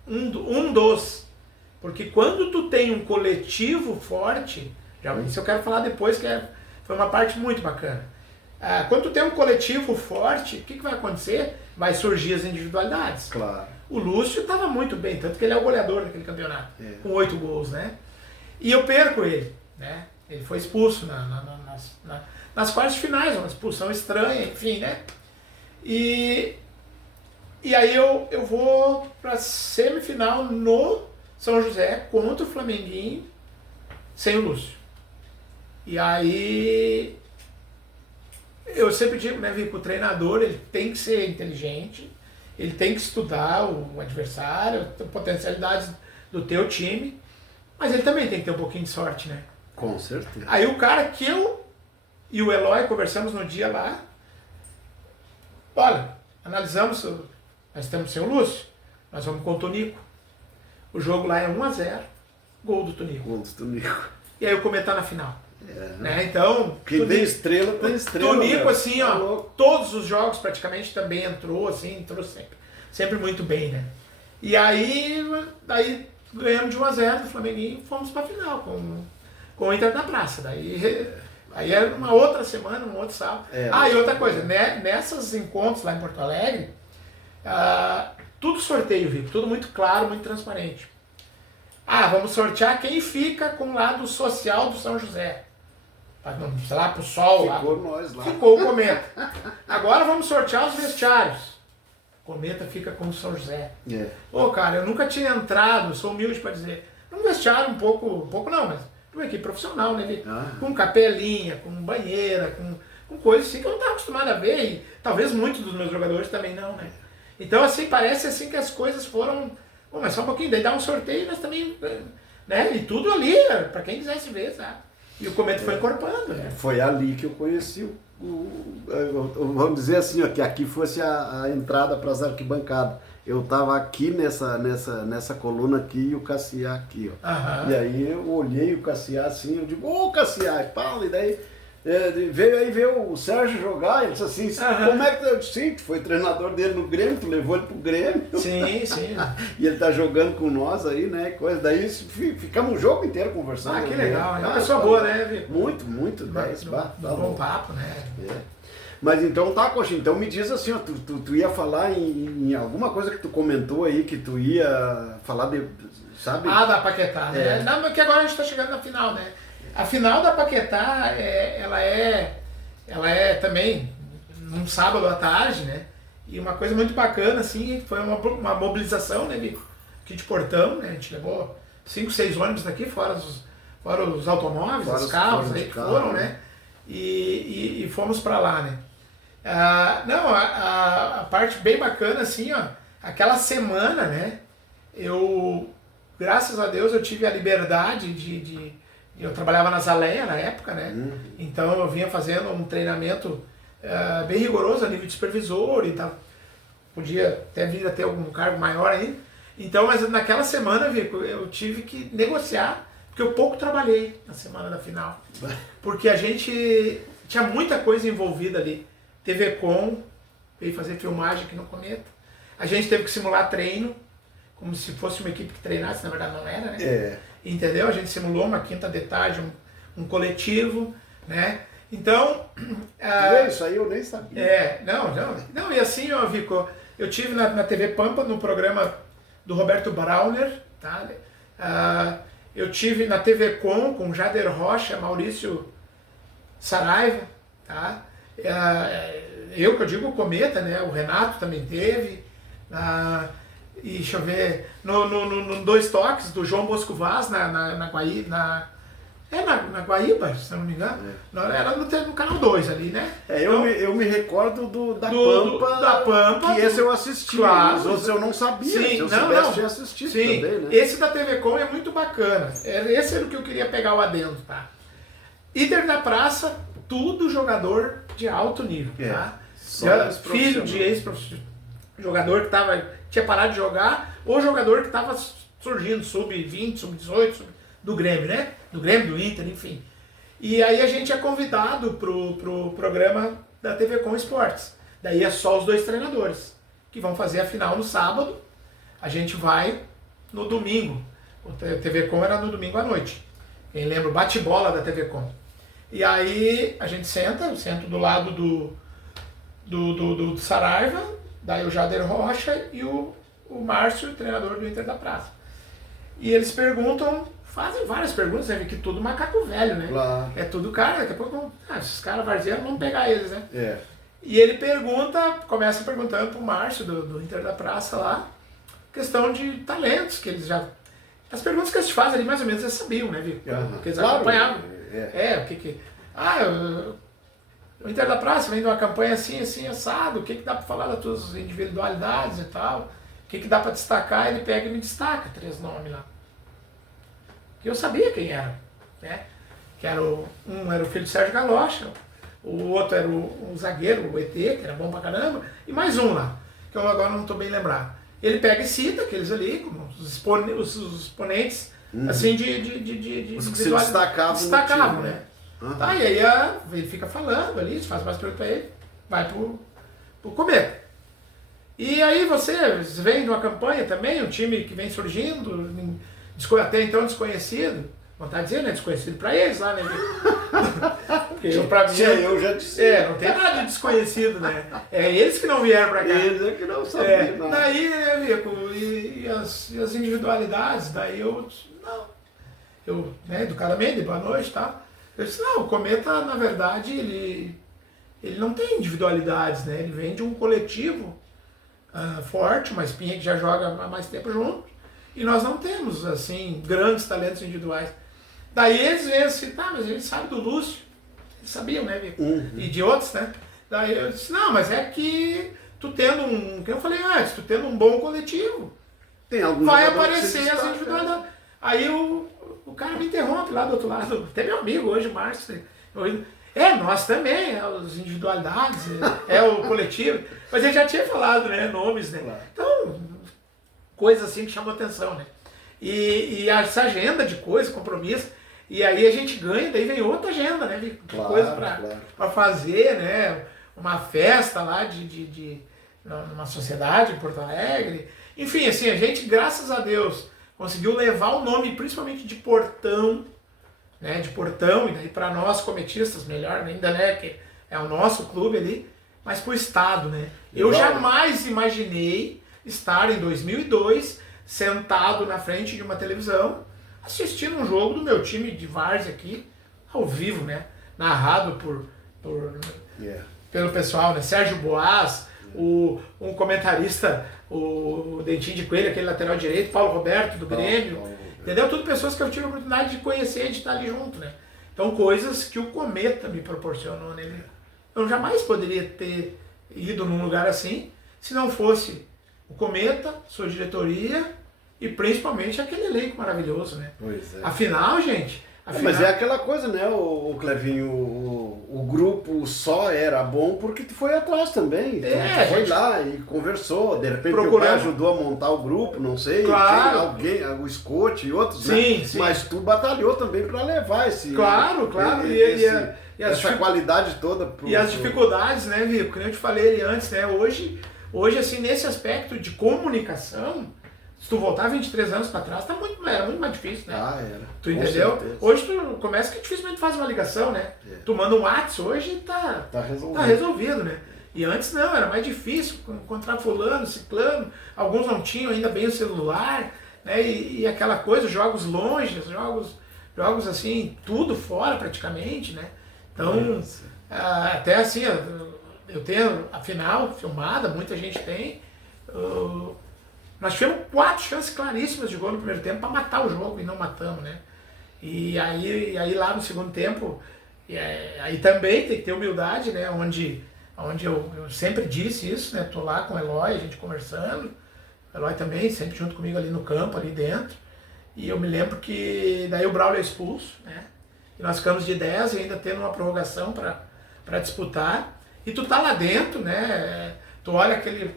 um dos. Porque quando tu tem um coletivo forte, isso eu quero falar depois, que foi uma parte muito bacana. Quando tu tem um coletivo forte, o que vai acontecer? Vai surgir as individualidades. Claro. O Lúcio estava muito bem, tanto que ele é o goleador daquele campeonato, com 8 gols, né? E eu perco ele, né? Ele foi expulso nas quartas finais, uma expulsão estranha, enfim, né? E aí eu vou para semifinal no São José contra o Flamenguinho sem o Lúcio. E aí eu sempre digo, né, Vico, o treinador ele tem que ser inteligente, ele tem que estudar o adversário, as potencialidades do teu time, mas ele também tem que ter um pouquinho de sorte, né? Com certeza. Aí o cara que eu e o Eloy conversamos no dia lá, olha, analisamos, nós estamos sem o Lúcio, nós vamos com o Tonico. O jogo lá é 1-0, gol do Tonico. Gol do Tonico. E aí o Cometa na final. Né? Então, quem tem estrela, tem estrela. Tonico, assim, ó, todos os jogos praticamente também entrou sempre. Sempre muito bem, né? E aí ganhamos de 1-0 do Flamenguinho e fomos pra final com o Inter da Praça. Daí era uma outra semana, um outro sábado. E outra coisa, né? Nessas encontros lá em Porto Alegre, tudo sorteio, Vico, tudo muito claro, muito transparente. Vamos sortear quem fica com o lado social do São José. Sei lá, pro sol. Ficou nós lá. Ficou o Cometa. Agora vamos sortear os vestiários. O Cometa fica com o São José. Cara, eu nunca tinha entrado, sou humilde para dizer, um vestiário um pouco não, mas uma equipe profissional, né, Vitor? Ah. Com capelinha, com banheira, com coisas assim que eu não estava acostumado a ver, e talvez muitos dos meus jogadores também não, né? Então, assim, parece assim que as coisas foram... Bom, mas só um pouquinho, daí dá um sorteio, nós também... Né? E tudo ali, para quem quisesse ver, sabe? E o Cometa foi encorpando, né? Foi ali que eu conheci vamos dizer assim, ó, que aqui fosse a entrada para as arquibancadas. Eu tava aqui nessa coluna aqui e o Cassiá aqui, ó. Aham. E aí eu olhei o Cassiá assim, eu digo, ô Cassiá, Paulo, e daí veio o Sérgio jogar, ele disse assim, como é que eu disse, sim, tu foi treinador dele no Grêmio, tu levou ele pro Grêmio. Sim, sim. E ele tá jogando com nós aí, né, coisa, daí ficamos o jogo inteiro conversando. Ah, que legal, é uma pessoa boa, né, Vitor? Muito, 10, bom papo, né? É. Mas então tá, Coxinha, então me diz assim, ó, tu ia falar em alguma coisa que tu comentou aí, que tu ia falar de, sabe? Ah, da Paquetá, né? É. Não, porque agora a gente tá chegando na final, né? A final da Paquetá, ela é também num sábado à tarde, né? E uma coisa muito bacana, assim, foi uma mobilização, né, Vico? Aqui de Portão, né? A gente levou 5, 6 ônibus daqui, fora os automóveis, Fora os os carros carros aí de que carro, foram, né? né? E fomos pra lá, né? Não, a parte bem bacana, assim, ó, aquela semana, né? Graças a Deus, eu tive a liberdade eu trabalhava na Zaleia na época, né? Então eu vinha fazendo um treinamento bem rigoroso a nível de supervisor e tal. Podia até vir a ter algum cargo maior ainda. Então, mas naquela semana, Vico, eu tive que negociar, porque eu pouco trabalhei na semana da final. Porque a gente tinha muita coisa envolvida ali. TV Com, veio fazer filmagem aqui no Cometa. A gente teve que simular treino, como se fosse uma equipe que treinasse, na verdade não era, né? É. Entendeu? A gente simulou uma quinta de tarde, um coletivo, né? Então... Isso aí eu nem sabia. Não, e assim, ó, Vico, eu tive na TV Pampa, no programa do Roberto Brauner, tá? Eu tive na TV com Jader Rocha, Maurício Saraiva, tá? Que eu digo o Cometa, né? O Renato também teve. E deixa eu ver, no Dois Toques do João Bosco Vaz na Guaíba, se eu não me engano. Era no canal 2 ali, né? Eu me recordo da Pampa, que esse eu assisti, claro, os outros eu não sabia. Sim, se eu soubesse, tinha assistido sim, também, né? Esse da TV Com é muito bacana. Esse era o que eu queria pegar o adendo, tá? Líder da praça, tudo jogador de alto nível, tá? Filho de ex-jogador que tinha parado de jogar, ou jogador que estava surgindo, sub-20, sub-18, do Grêmio, né? Do Grêmio, do Inter, enfim. E aí a gente é convidado pro programa da TV Com Esportes. Daí é só os 2 treinadores, que vão fazer a final no sábado. A gente vai no domingo. O TV Com era no domingo à noite. Quem lembra o bate-bola da TV Com. E aí a gente eu sento do lado do Saraiva, daí o Jader Rocha e o Márcio, treinador do Inter da Praça. E eles fazem várias perguntas, né? Que tudo macaco velho, né? Claro. É tudo cara, daqui a pouco, esses caras varzeiros, vamos pegar eles, né? É. E ele começa perguntando pro Márcio do Inter da Praça lá, questão de talentos, que eles já... As perguntas que eles fazem ali, mais ou menos, eles sabiam, né, Vico? Porque eles acompanhavam. O Inter da Praça vem de uma campanha assim, assado, o que dá para falar das tuas individualidades e tal, o que dá para destacar, ele pega e me destaca 3 nomes lá. Que eu sabia quem era, né? Que era um era o filho de Sérgio Galocha, o outro era o zagueiro, o ET, que era bom pra caramba, e mais um lá, que eu agora não estou bem lembrado. Ele pega e cita aqueles ali, como os exponentes, assim, de os que se destacavam né? Tá, e aí ele fica falando ali, faz mais perguntas pra ele, vai pro Cometa. E aí vocês vêm de uma campanha também, um time que vem surgindo, até então desconhecido, vontade de dizer, né? Desconhecido pra eles lá, né? Porque pra mim, eu já disse. Não tem nada de desconhecido, né? É eles que não vieram pra cá. Eles é que não sabiam. Daí, né, Vico, e as individualidades, daí eu educadamente, boa noite e tal. Eu disse, não, o Cometa, na verdade, ele não tem individualidades, né? Ele vem de um coletivo forte, uma espinha que já joga há mais tempo junto. E nós não temos, assim, grandes talentos individuais. Daí eles veem assim, tá, mas a gente sabe do Lúcio. Eles sabiam, né, Vico? E de outros, né? Daí eu disse, não, mas é que tu tendo um, que eu falei antes, tu tendo um bom coletivo, Tem alguns vai jogadores que se aparecer as destacam. individualidades. Aí o cara me interrompe lá do outro lado, até meu amigo hoje, Márcio. Nós também, as individualidades, é o coletivo. Mas ele já tinha falado, né, nomes, né? Claro. Então, coisas assim que chamam atenção, né? E essa agenda de coisas, compromisso, e aí a gente ganha, daí vem outra agenda, né? De Claro, coisa claro. para fazer, né? Uma festa lá numa sociedade em Porto Alegre. Enfim, assim, a gente, graças a Deus, conseguiu levar o nome, principalmente de Portão, né? De Portão, e daí para nós, cometistas, melhor ainda, né? Que é o nosso clube ali, mas para o Estado, né? Eu Legal. jamais imaginei estar em 2002 sentado na frente de uma televisão assistindo um jogo do meu time de várzea aqui, ao vivo, né? Narrado pelo pessoal, né? Sérgio Boas, um comentarista, o Dentinho de Coelho, aquele lateral direito, Paulo Roberto do Grêmio, entendeu? Tudo pessoas que eu tive a oportunidade de conhecer, de estar ali junto, né? Então coisas que o Cometa me proporcionou, né? Eu jamais poderia ter ido num lugar assim se não fosse o Cometa, sua diretoria e principalmente aquele elenco maravilhoso, né? Pois é. Afinal, gente... Mas é aquela coisa, né, o Clevinho, o grupo só era bom porque tu foi atrás também. Tu foi lá e conversou, de repente o pai ajudou a montar o grupo, não sei, claro. Alguém, o Scott e outros, sim, né? sim. Mas tu batalhou também para levar esse... Claro. Essa qualidade toda. E as dificuldades, né, Vico? Como eu te falei ali antes, né, hoje, assim, nesse aspecto de comunicação, se tu voltar 23 anos para trás, era muito mais difícil, né? Era. Tu entendeu? Hoje tu começa que dificilmente faz uma ligação, né? Tu manda um WhatsApp hoje e tá resolvido, né? E antes não, era mais difícil encontrar fulano, ciclano, alguns não tinham ainda bem o celular, né? E aquela coisa, jogos longe, jogos assim, tudo fora praticamente, né? Então, até assim, eu tenho a final filmada, muita gente tem. Nós tivemos 4 chances claríssimas de gol no primeiro tempo para matar o jogo e não matamos, né? E aí lá no segundo tempo, aí também tem que ter humildade, né? Onde eu sempre disse isso, né? Tô lá com o Eloy, a gente conversando. O Eloy também, sempre junto comigo ali no campo, ali dentro. E eu me lembro que daí o Braulio é expulso, né? E nós ficamos de 10 e ainda tendo uma prorrogação para disputar. E tu tá lá dentro, né? Tu olha aquele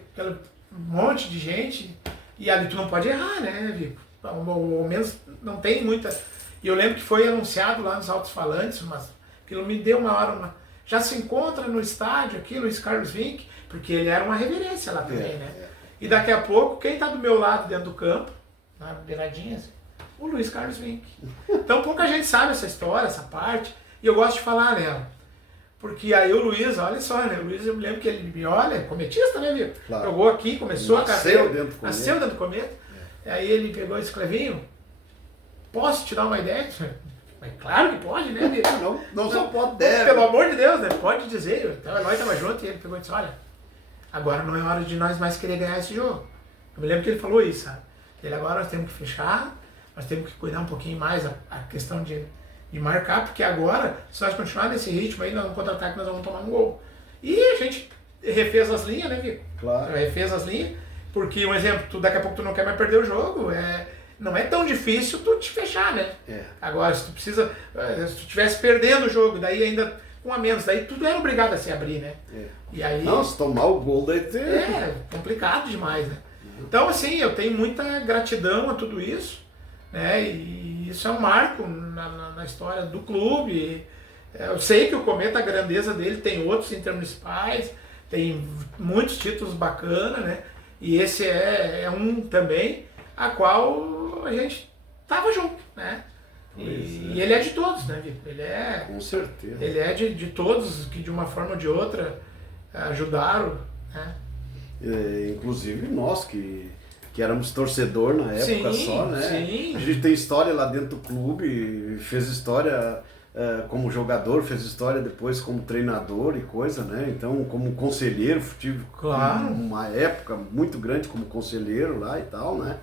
monte de gente e ali tu não pode errar, né, Vico? Ao menos não tem muita... E eu lembro que foi anunciado lá nos alto-falantes, mas aquilo me deu uma hora... Já se encontra no estádio aqui, Luiz Carlos Vinck, porque ele era uma reverência lá também, né? E daqui a pouco, quem tá do meu lado dentro do campo, na beiradinha, assim, o Luiz Carlos Vinck. Então pouca gente sabe essa história, essa parte, e eu gosto de falar nela. Porque aí o Luiz, olha só, né? O Luiz, eu me lembro que ele me olha, cometista, né, Vitor? Claro. Jogou aqui, começou a carreira. Nasceu dentro do Cometa. Aí ele pegou esse Clevinho, posso te dar uma ideia? Mas claro que pode, né, Vitor? Não só pode, deve. Pelo amor de Deus, né? Pode dizer. Então o Eloy estava junto e ele pegou e disse, olha, agora não é hora de nós mais querer ganhar esse jogo. Eu me lembro que ele falou isso, sabe? Ele agora nós temos que fechar, nós temos que cuidar um pouquinho mais a questão de marcar, porque agora, se nós continuar nesse ritmo aí, no contra-ataque nós vamos tomar um gol. E a gente refez as linhas, né, Vico? Claro. Refez as linhas, porque, um exemplo, daqui a pouco tu não quer mais perder o jogo, não é tão difícil tu te fechar, né? Agora, se tu se tu estivesse perdendo o jogo, daí ainda com a menos, daí tudo era obrigado a se abrir, né? E aí, não, se tomar o gol daí tem... complicado demais, né? Então, assim, eu tenho muita gratidão a tudo isso, né? E isso é um marco na história do clube. Eu sei que o Cometa, a grandeza dele, tem outros intermunicipais, tem muitos títulos bacanas, né? E esse é um também, a qual a gente tava junto, né? E ele é de todos, né, Vitor? Ele é... Com certeza. Ele é de todos que de uma forma ou de outra ajudaram, né? Inclusive nós que éramos torcedor na época, sim, só, né? Sim. A gente tem história lá dentro do clube, fez história como jogador, fez história depois como treinador e coisa, né? Então, como conselheiro, tive claro. uma época muito grande como conselheiro lá e tal, né?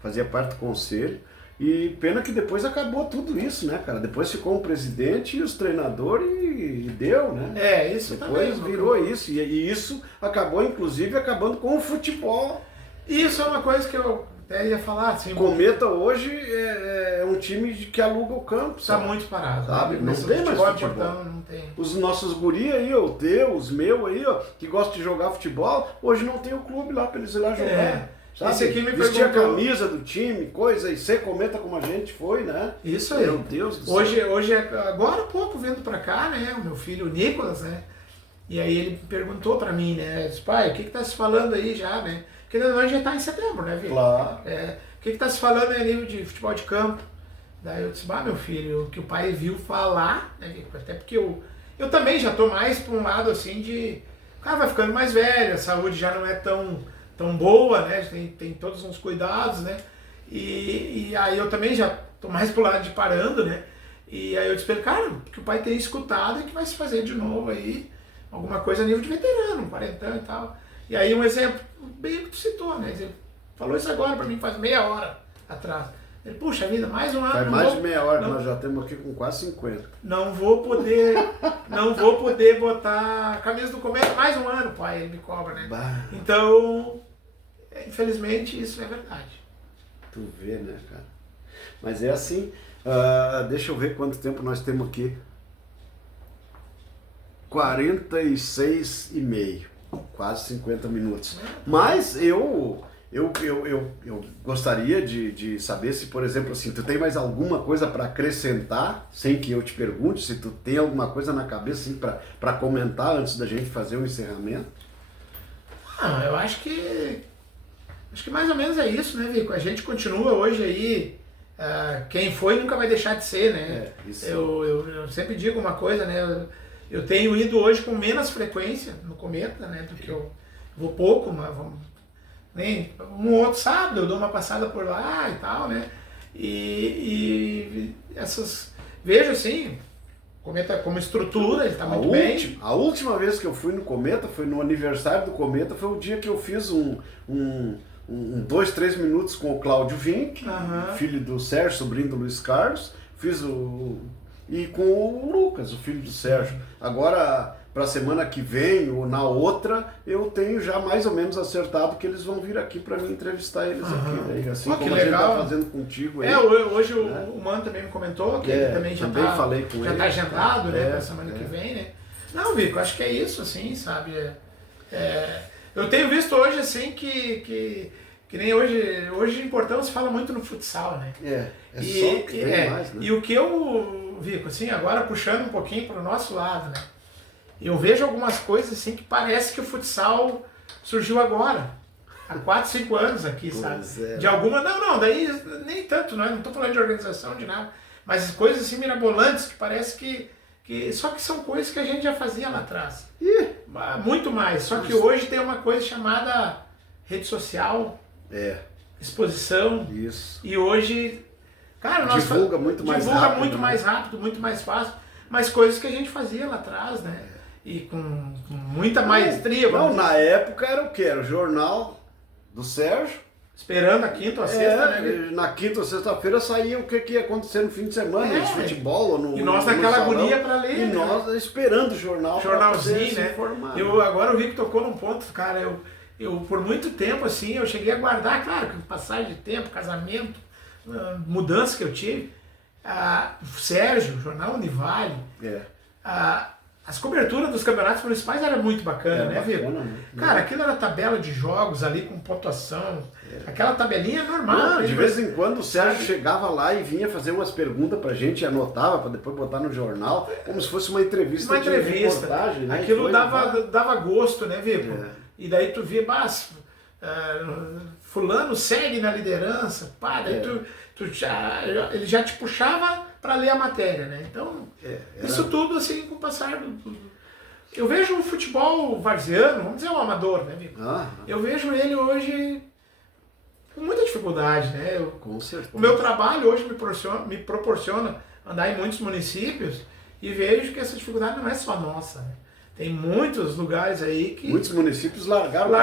fazia parte do conselho. E pena que depois acabou tudo isso, né, cara? Depois ficou um presidente e os treinadores e deu, né? Isso depois também. virou isso. E isso acabou, inclusive, acabando com o futebol. Isso é uma coisa que eu até ia falar. Assim, Cometa hoje é um time que aluga o campo, está muito parado. Sabe? Né? Não tem mais futebol. Portão, não tem. Os nossos guri aí, o teu, os meus aí, ó, que gostam de jogar futebol, hoje não tem o clube lá pra eles ir lá jogar. Sabe? Esse aqui me vestir a perguntou... camisa do time, coisa, e ser cometa como a gente foi, né? Isso aí. Meu Deus do céu. Hoje, agora há pouco vindo pra cá, né? O meu filho, o Nicolas, né? E aí ele perguntou pra mim, né? Disse, pai, o que tá se falando aí já, né? Porque nós já tá em setembro, né, Vitor? Claro. O que tá se falando aí a nível de futebol de campo? Daí eu disse, meu filho, o que o pai viu falar, né? Até porque eu também já tô mais pra um lado assim de... O cara vai ficando mais velho, a saúde já não é tão boa, né? Tem todos uns cuidados, né? E aí eu também já tô mais pro lado de parando, né? E aí eu disse pra ele, cara, que o pai tem escutado e que vai se fazer de novo aí alguma coisa a nível de veterano, um quarentão e tal. E aí um exemplo, bem que tu citou, né? Ele falou isso agora pra mim, faz meia hora atrás. Ele, puxa vida, mais um ano. Faz mais de meia hora, nós já estamos aqui com quase 50. Não vou poder botar a camisa do Cometa mais um ano, pai, ele me cobra, né? Bah. Então, infelizmente, isso é verdade. Tu vê, né, cara? Mas é assim, deixa eu ver quanto tempo nós temos aqui. 46,5, quase 50 minutos. Mas eu gostaria de saber se, por exemplo, assim, tu tem mais alguma coisa para acrescentar, sem que eu te pergunte, se tu tem alguma coisa na cabeça assim, para comentar antes da gente fazer o encerramento? Eu acho que mais ou menos é isso, né, Vico? A gente continua hoje aí, quem foi nunca vai deixar de ser, né? Isso. Eu sempre digo uma coisa, né? Eu tenho ido hoje com menos frequência no Cometa, né? Do que eu vou pouco, mas um outro sábado eu dou uma passada por lá e tal, né? E essas... Vejo assim, o Cometa como estrutura, ele está muito bem. A última vez que eu fui no Cometa, foi no aniversário do Cometa, foi o dia que eu fiz 2, 3 minutos com o Cláudio Vinck, filho do Sérgio, sobrinho do Luiz Carlos, e com o Lucas, o filho do Sérgio. Agora, para a semana que vem ou na outra, eu tenho já mais ou menos acertado que eles vão vir aqui para mim entrevistar eles aqui. Né? Assim como a gente está fazendo contigo aí. Hoje o Mano também me comentou que ele também já está agendado, né, para a semana que vem, né? Não, Vico, acho que é isso, assim, sabe? Eu tenho visto hoje, assim, que nem hoje em Portão se fala muito no futsal, né? Só o que tem mais, né? E o que eu, Vico, assim, agora puxando um pouquinho para o nosso lado, né? Eu vejo algumas coisas assim que parece que o futsal surgiu agora, há 4, 5 anos aqui, sabe? De alguma... Não, daí nem tanto, não estou falando de organização, de nada, mas coisas assim mirabolantes que parece que... Só que são coisas que a gente já fazia lá atrás. Muito mais, só que hoje tem uma coisa chamada rede social, exposição, e hoje... Cara, divulga muito mais rápido, muito mais fácil, mas coisas que a gente fazia lá atrás, né? E com muita maestria. Na época era o quê? Era o jornal do Sérgio. Esperando a quinta ou a sexta, né? Na quinta ou sexta-feira saía o que ia acontecer no fim de semana, de futebol ou E nós naquela agonia para ler. E nós esperando o jornal. Jornalzinho, né? Agora o Rico tocou num ponto, cara, eu por muito tempo, assim, eu cheguei a guardar, claro, com passagem de tempo, casamento, mudança que eu tive. O Sérgio, o jornal Univale, as coberturas dos campeonatos municipais era muito bacana, né, Vico? Cara, aquilo era tabela de jogos ali com pontuação, aquela tabelinha normal. De vez em quando o Sérgio chegava lá e vinha fazer umas perguntas pra gente e anotava pra depois botar no jornal, como se fosse uma entrevista. Reportagem, né? Aquilo dava gosto, né, Vico? E daí tu via, fulano segue na liderança, daí ele já te puxava para ler a matéria, né? Então, isso tudo assim com o passar do... Eu vejo o futebol varziano, vamos dizer o amador, né, Vico? Eu vejo ele hoje com muita dificuldade, né? Com certeza. O meu trabalho hoje me proporciona andar em muitos municípios e vejo que essa dificuldade não é só nossa, né? Tem muitos lugares aí que... Muitos municípios largaram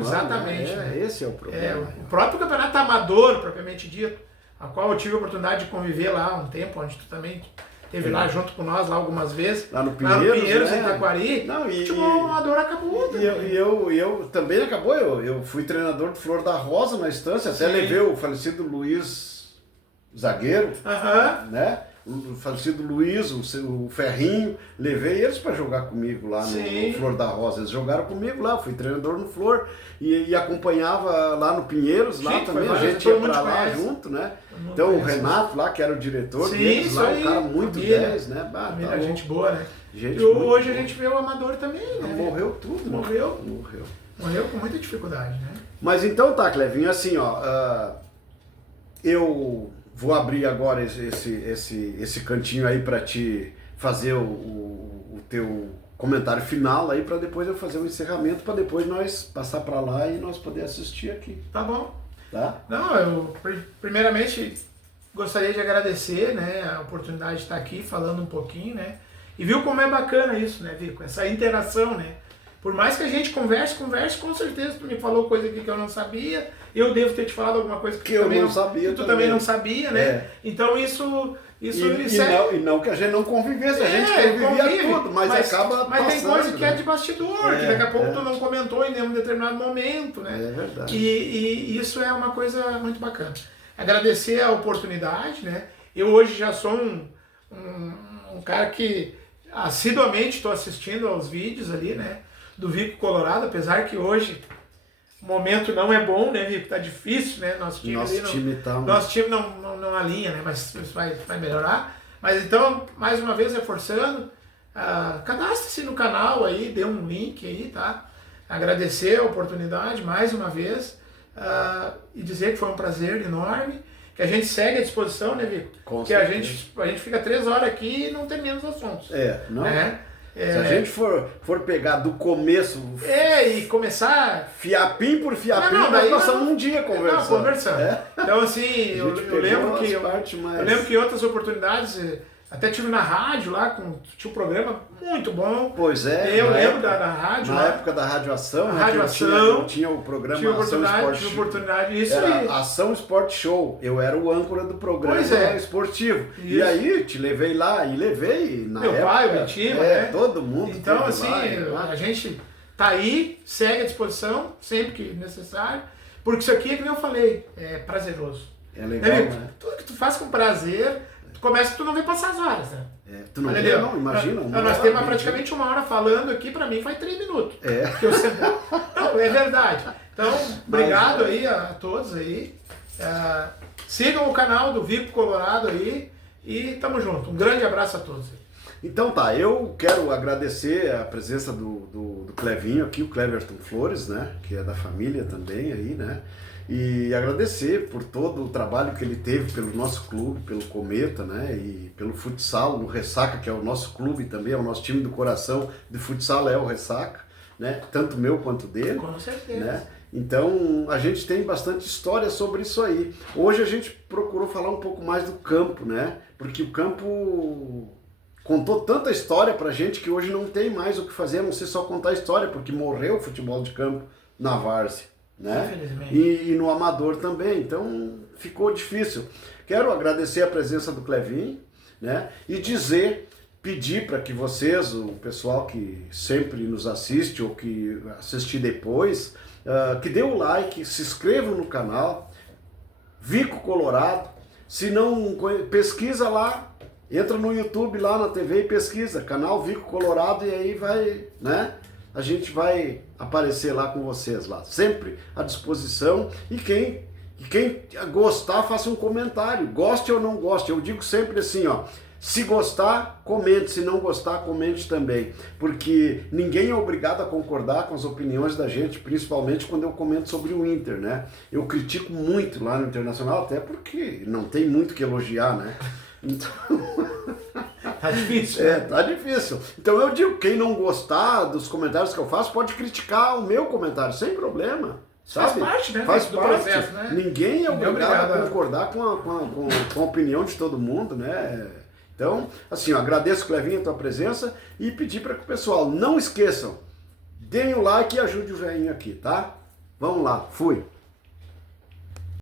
exatamente. Né? Esse é o problema. O próprio campeonato amador, propriamente dito, a qual eu tive a oportunidade de conviver lá há um tempo, onde tu também esteve lá junto com nós lá algumas vezes. Lá no Pinheiros, em Itaquari. Não, o futebol amador acabou. E eu também acabou. Eu fui treinador do Flor da Rosa na Estância, até levei o falecido Luiz Zagueiro, né? O falecido Luiz, o Ferrinho, levei eles para jogar comigo lá no Flor da Rosa. Eles jogaram comigo lá, fui treinador no Flor e acompanhava lá no Pinheiros, lá também, a gente ia para lá junto, né? Então o Renato lá, que era o diretor deles lá, um cara muito 10, né? Gente boa, né? Gente e hoje a gente vê o amador também, né? Morreu tudo, né? Morreu com muita dificuldade, né? Mas então tá, Clevinho, assim, ó, eu vou abrir agora esse cantinho aí para te fazer o teu comentário final aí, para depois eu fazer o encerramento, para depois nós passar para lá e nós poder assistir aqui. Tá bom. Tá? Não, eu primeiramente gostaria de agradecer, né, a oportunidade de estar aqui falando um pouquinho, né? E viu como é bacana isso, né, Vico? Essa interação, né? Por mais que a gente converse, com certeza tu me falou coisa aqui que eu não sabia, eu devo ter te falado alguma coisa que eu não sabia, que tu também não sabia, né? Então isso e não que a gente não convivesse, a gente convivia tudo, mas acaba Mas passando, tem coisa que né? é de bastidor, que daqui a pouco tu não comentou em nenhum determinado momento, né? É verdade. E isso é uma coisa muito bacana. Agradecer a oportunidade, né? Eu hoje já sou um cara que assiduamente estou assistindo aos vídeos ali, né? Do Vico Colorado, apesar que hoje o momento não é bom, né, Vico? Tá difícil, né? Nosso time não alinha, né? Mas isso vai melhorar. Mas então, mais uma vez reforçando, cadastre-se no canal aí, dê um link aí, tá? Agradecer a oportunidade mais uma vez e dizer que foi um prazer enorme, que a gente segue à disposição, né, Vico? Porque a gente fica 3 horas aqui e não termina os assuntos. Não. Né? Se a gente for pegar do começo... e começar... Fiapinho por fiapinho, nós passamos um dia conversando. Então, assim, eu lembro que em outras oportunidades... Até tive na rádio lá, tinha um programa muito bom. Pois é. Eu lembro da rádio. Na época da Radioação, tinha o programa Ação Esporte. Isso era aí. Ação Esporte Show. Eu era o âncora do programa esportivo. Isso. E aí, te levei lá, na Meu época. Pai, o Bentinho, né? Todo mundo. Então, assim, a gente tá aí, segue à disposição, sempre que necessário. Porque isso aqui, que nem eu falei, é prazeroso. É legal, né? Tudo que tu faz com prazer... Começa que tu não vê passar as horas, né? Tu não vê, não, imagina. Nós temos praticamente 1 hora falando aqui, pra mim faz 3 minutos. Não, é verdade. Então, obrigado aí a todos aí. Sigam o canal do Vico Colorado aí e tamo junto. Um grande abraço a todos. Então tá, eu quero agradecer a presença do Clevinho aqui, o Cleverton Flores, né? Que é da família também aí, né? E agradecer por todo o trabalho que ele teve pelo nosso clube, pelo Cometa, né? E pelo futsal, o Ressaca, que é o nosso clube também, é o nosso time do coração de futsal, é o Ressaca, né? Tanto meu quanto dele. Com certeza. Né? Então a gente tem bastante história sobre isso aí. Hoje a gente procurou falar um pouco mais do campo, né? Porque o campo contou tanta história pra gente que hoje não tem mais o que fazer, a não ser só contar história, porque morreu o futebol de campo na várzea. Né? E no amador também, então ficou difícil. Quero agradecer a presença do Clevinho, né? E pedir para que vocês, o pessoal que sempre nos assiste ou que assistir depois, que dê o like, se inscrevam no canal, Vico Colorado. Se não, pesquisa lá, entra no YouTube lá na TV e pesquisa, canal Vico Colorado, e aí vai, né? A gente vai aparecer lá com vocês lá, sempre à disposição. E quem gostar, faça um comentário, goste ou não goste. Eu digo sempre assim, ó, se gostar, comente, se não gostar, comente também, porque ninguém é obrigado a concordar com as opiniões da gente, principalmente quando eu comento sobre o Inter, né? Eu critico muito lá no Internacional, até porque não tem muito que elogiar, né? Então... Tá difícil. Tá difícil. Então eu digo, quem não gostar dos comentários que eu faço, pode criticar o meu comentário, sem problema. Sabe? Faz parte, né? Faz do parte. Processo, né? Ninguém é obrigado a concordar com a opinião de todo mundo, né? Então, assim, eu agradeço, Clevinho, a tua presença e pedir para que o pessoal não esqueçam, deem o like e ajude o velhinho aqui, tá? Vamos lá, fui!